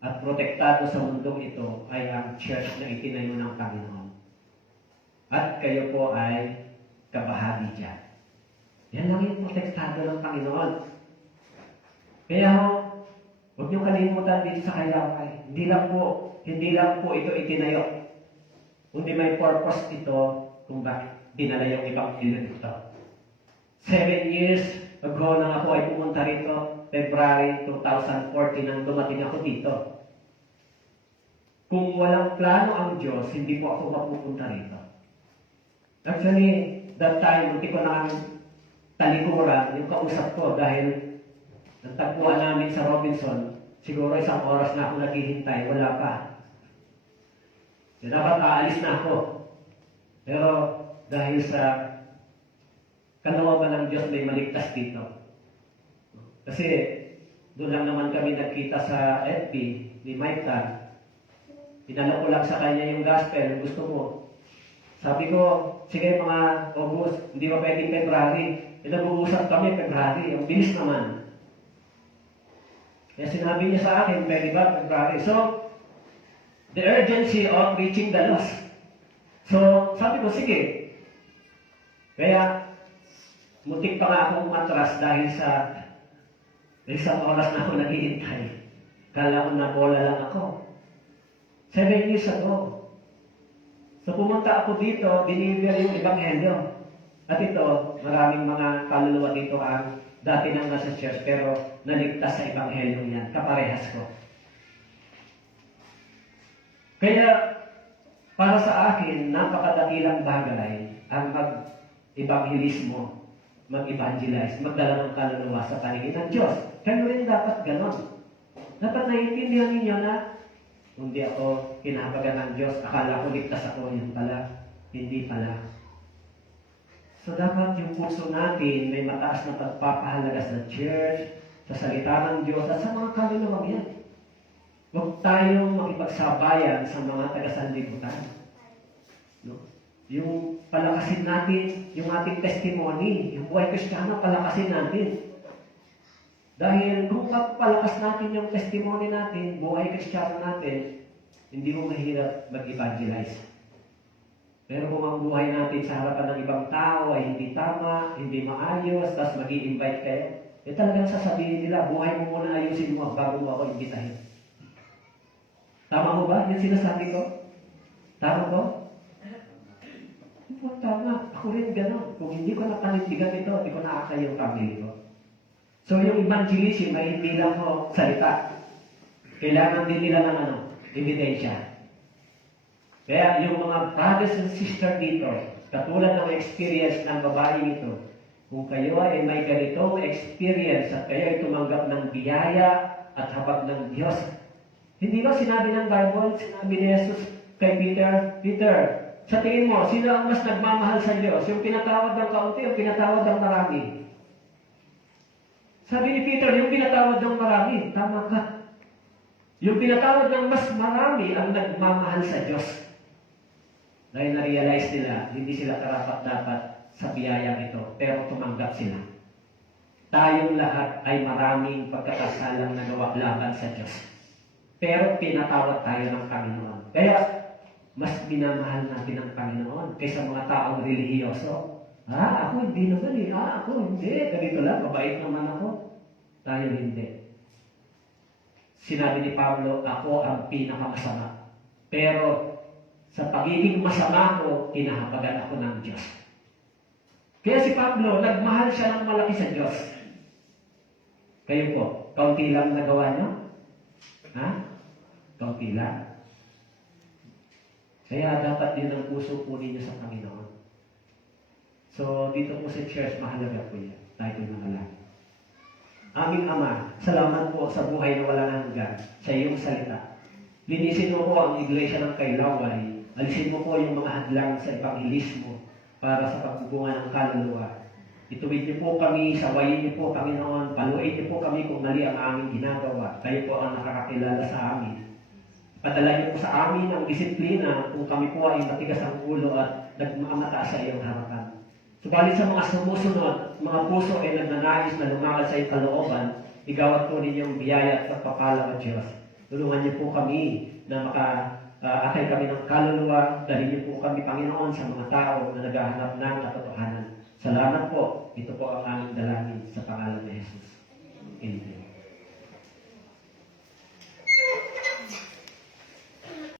at protektado sa mundong ito ay ang church na itinayo ng Panginoon. At kayo po ay kabahagi dyan. Yan lang yung protektado ng Panginoon. Kaya huwag niyong kalimutan dito sa Kailaway. Hindi lang po ito itinayo. Kundi may purpose ito kung bakit dinala yung Ebanghelyo dito. 7 years ago nang ako ay pumunta rito, February 2014 nang dumating ako dito. Kung walang plano ang Diyos, hindi po ako mapupunta rito. Actually, that time, hindi ko na talikuran yung kausap ko dahil nagtagpuan namin sa Robinson, siguro 1 oras na ako naghihintay, wala pa. Dapat aalis na ako. Pero dahil sa kalooban ng Diyos may maligtas dito. Kasi doon lang naman kami nagkita sa FB ni Mike Tan. Pinala ko lang sa kanya yung gospel, gusto mo. Sabi ko, sige mga August, hindi ba pwedeng February? Nag-uusap kami February, ang bilis naman. Kaya sinabi niya sa akin, pwede ba February? So, the urgency of reaching the lost. So, sabi ko, sige. Kaya, muntik pa nga akong matras dahil sa isang oras na ako naghihintay. Kala ko na bola lang ako. 7 years ago. So pumunta ako dito, deliver yung Ebanghelyo. At ito, maraming mga kaluluwa dito ang dati nang nasa church, pero naligtas sa Ebanghelyo yan. Kaparehas ko. Kaya, para sa akin, napakadakilang bagay ang mag-ebanghelismo, mag-evangelize, magdala ng kaluluwa sa paningin ng Diyos. Kayo rin dapat ganon. Dapat naiintindihan ninyo na hindi ako kinahabagan ng Diyos, akala ko ligtas ako, yun pala, hindi pala. So dapat yung puso natin may mataas na pagpapahalaga sa church, sa salita ng Diyos, at sa mga kaluluwang yan. Huwag tayong makipagsabayan sa mga taga-sanlibutan. No? Yung palakasin natin, yung ating testimony, yung buhay Kristiyano, palakasin natin. Dahil kung palakas natin yung testimony natin, buhay Kristiyano natin, hindi mo mahirap mag-evangelize. Pero kung ang buhay natin sa harapan ng ibang tao ay hindi tama, hindi maayos, tapos mag-i-invite kayo, talagang sasabihin nila, buhay mo muna ayusin mo bago mo ako imbitahin. Tama mo ba? Yung sinasabi ko? Tama ko? Tama. Ako rin gano'n. Kung hindi ko napanindigan ito, hindi ko naakay yung family ko. So yung evangelism ay hindi lang mo salita. Kailangan din nila ng ebidensya. Kaya yung mga brothers and sisters dito, katulad ng experience ng babae ito, kung kayo ay may ganitong experience at kayo ay tumanggap ng biyaya at habag ng Diyos, hindi ba sinabi ng Bible, sinabi ni Jesus kay Peter, Peter, sa tingin mo, sino ang mas nagmamahal sa Diyos? Yung pinatawad ng kaunti, yung pinatawad ng marami? Sabi ni Peter, yung pinatawad ng marami, tama ka. Yung pinatawad ng mas marami ang nagmamahal sa Diyos. Dahil na-realize nila, hindi sila karapat-dapat sa biyayang ito, pero tumanggap sila. Tayong lahat ay maraming pagkakasalang nagawa laban sa Diyos. Pero pinatawad tayo ng Panginoon. Kaya, mas minamahal natin ang Panginoon kaysa mga taong relihiyoso. Ako hindi naman eh. Ako hindi. Ganito lang, mabait naman ako. Tayo hindi. Sinabi ni Pablo, ako ang pinakamasama. Pero sa pagiging masama ko, kinahabagan ako ng Diyos. Kaya si Pablo, nagmahal siya ng malaki sa Diyos. Kayo po, kaunti lang nagawa niyo? Kaunti lang. Kaya dapat din ang puso po ninyo sa Panginoon. So, dito po sa church, mahalaga po yan. Tayo po nangalangin. Aming Ama, salamat po sa buhay na wala hanggan, sa iyong salita. Linisin mo po ang iglesia ng Kailaway. Alisin mo po yung mga hadlang sa evangelismo para sa pagbubunga ng kaluluwa. Ituwid niyo po kami, sawayin niyo po, Panginoon, paluin niyo po kami kung mali ang aming ginagawa. Kayo po ang nakakakilala sa amin. Padala niyo po sa amin ang disiplina kung kami po ay matigas ang ulo at nagmamataas sa iyong harapan. Subalit sa mga sumusunod, mga puso ay nagnanais na lumakad sa iyong kalooban, igawat po ninyong biyaya at pagpapala ng Diyos. Tulungan niyo po kami na maka-akay kami ng kaluluwa, dahil niyo po kami, Panginoon, sa mga tao na naghahanap ng katotohanan. Salamat po. Ito po ang aming dalangin.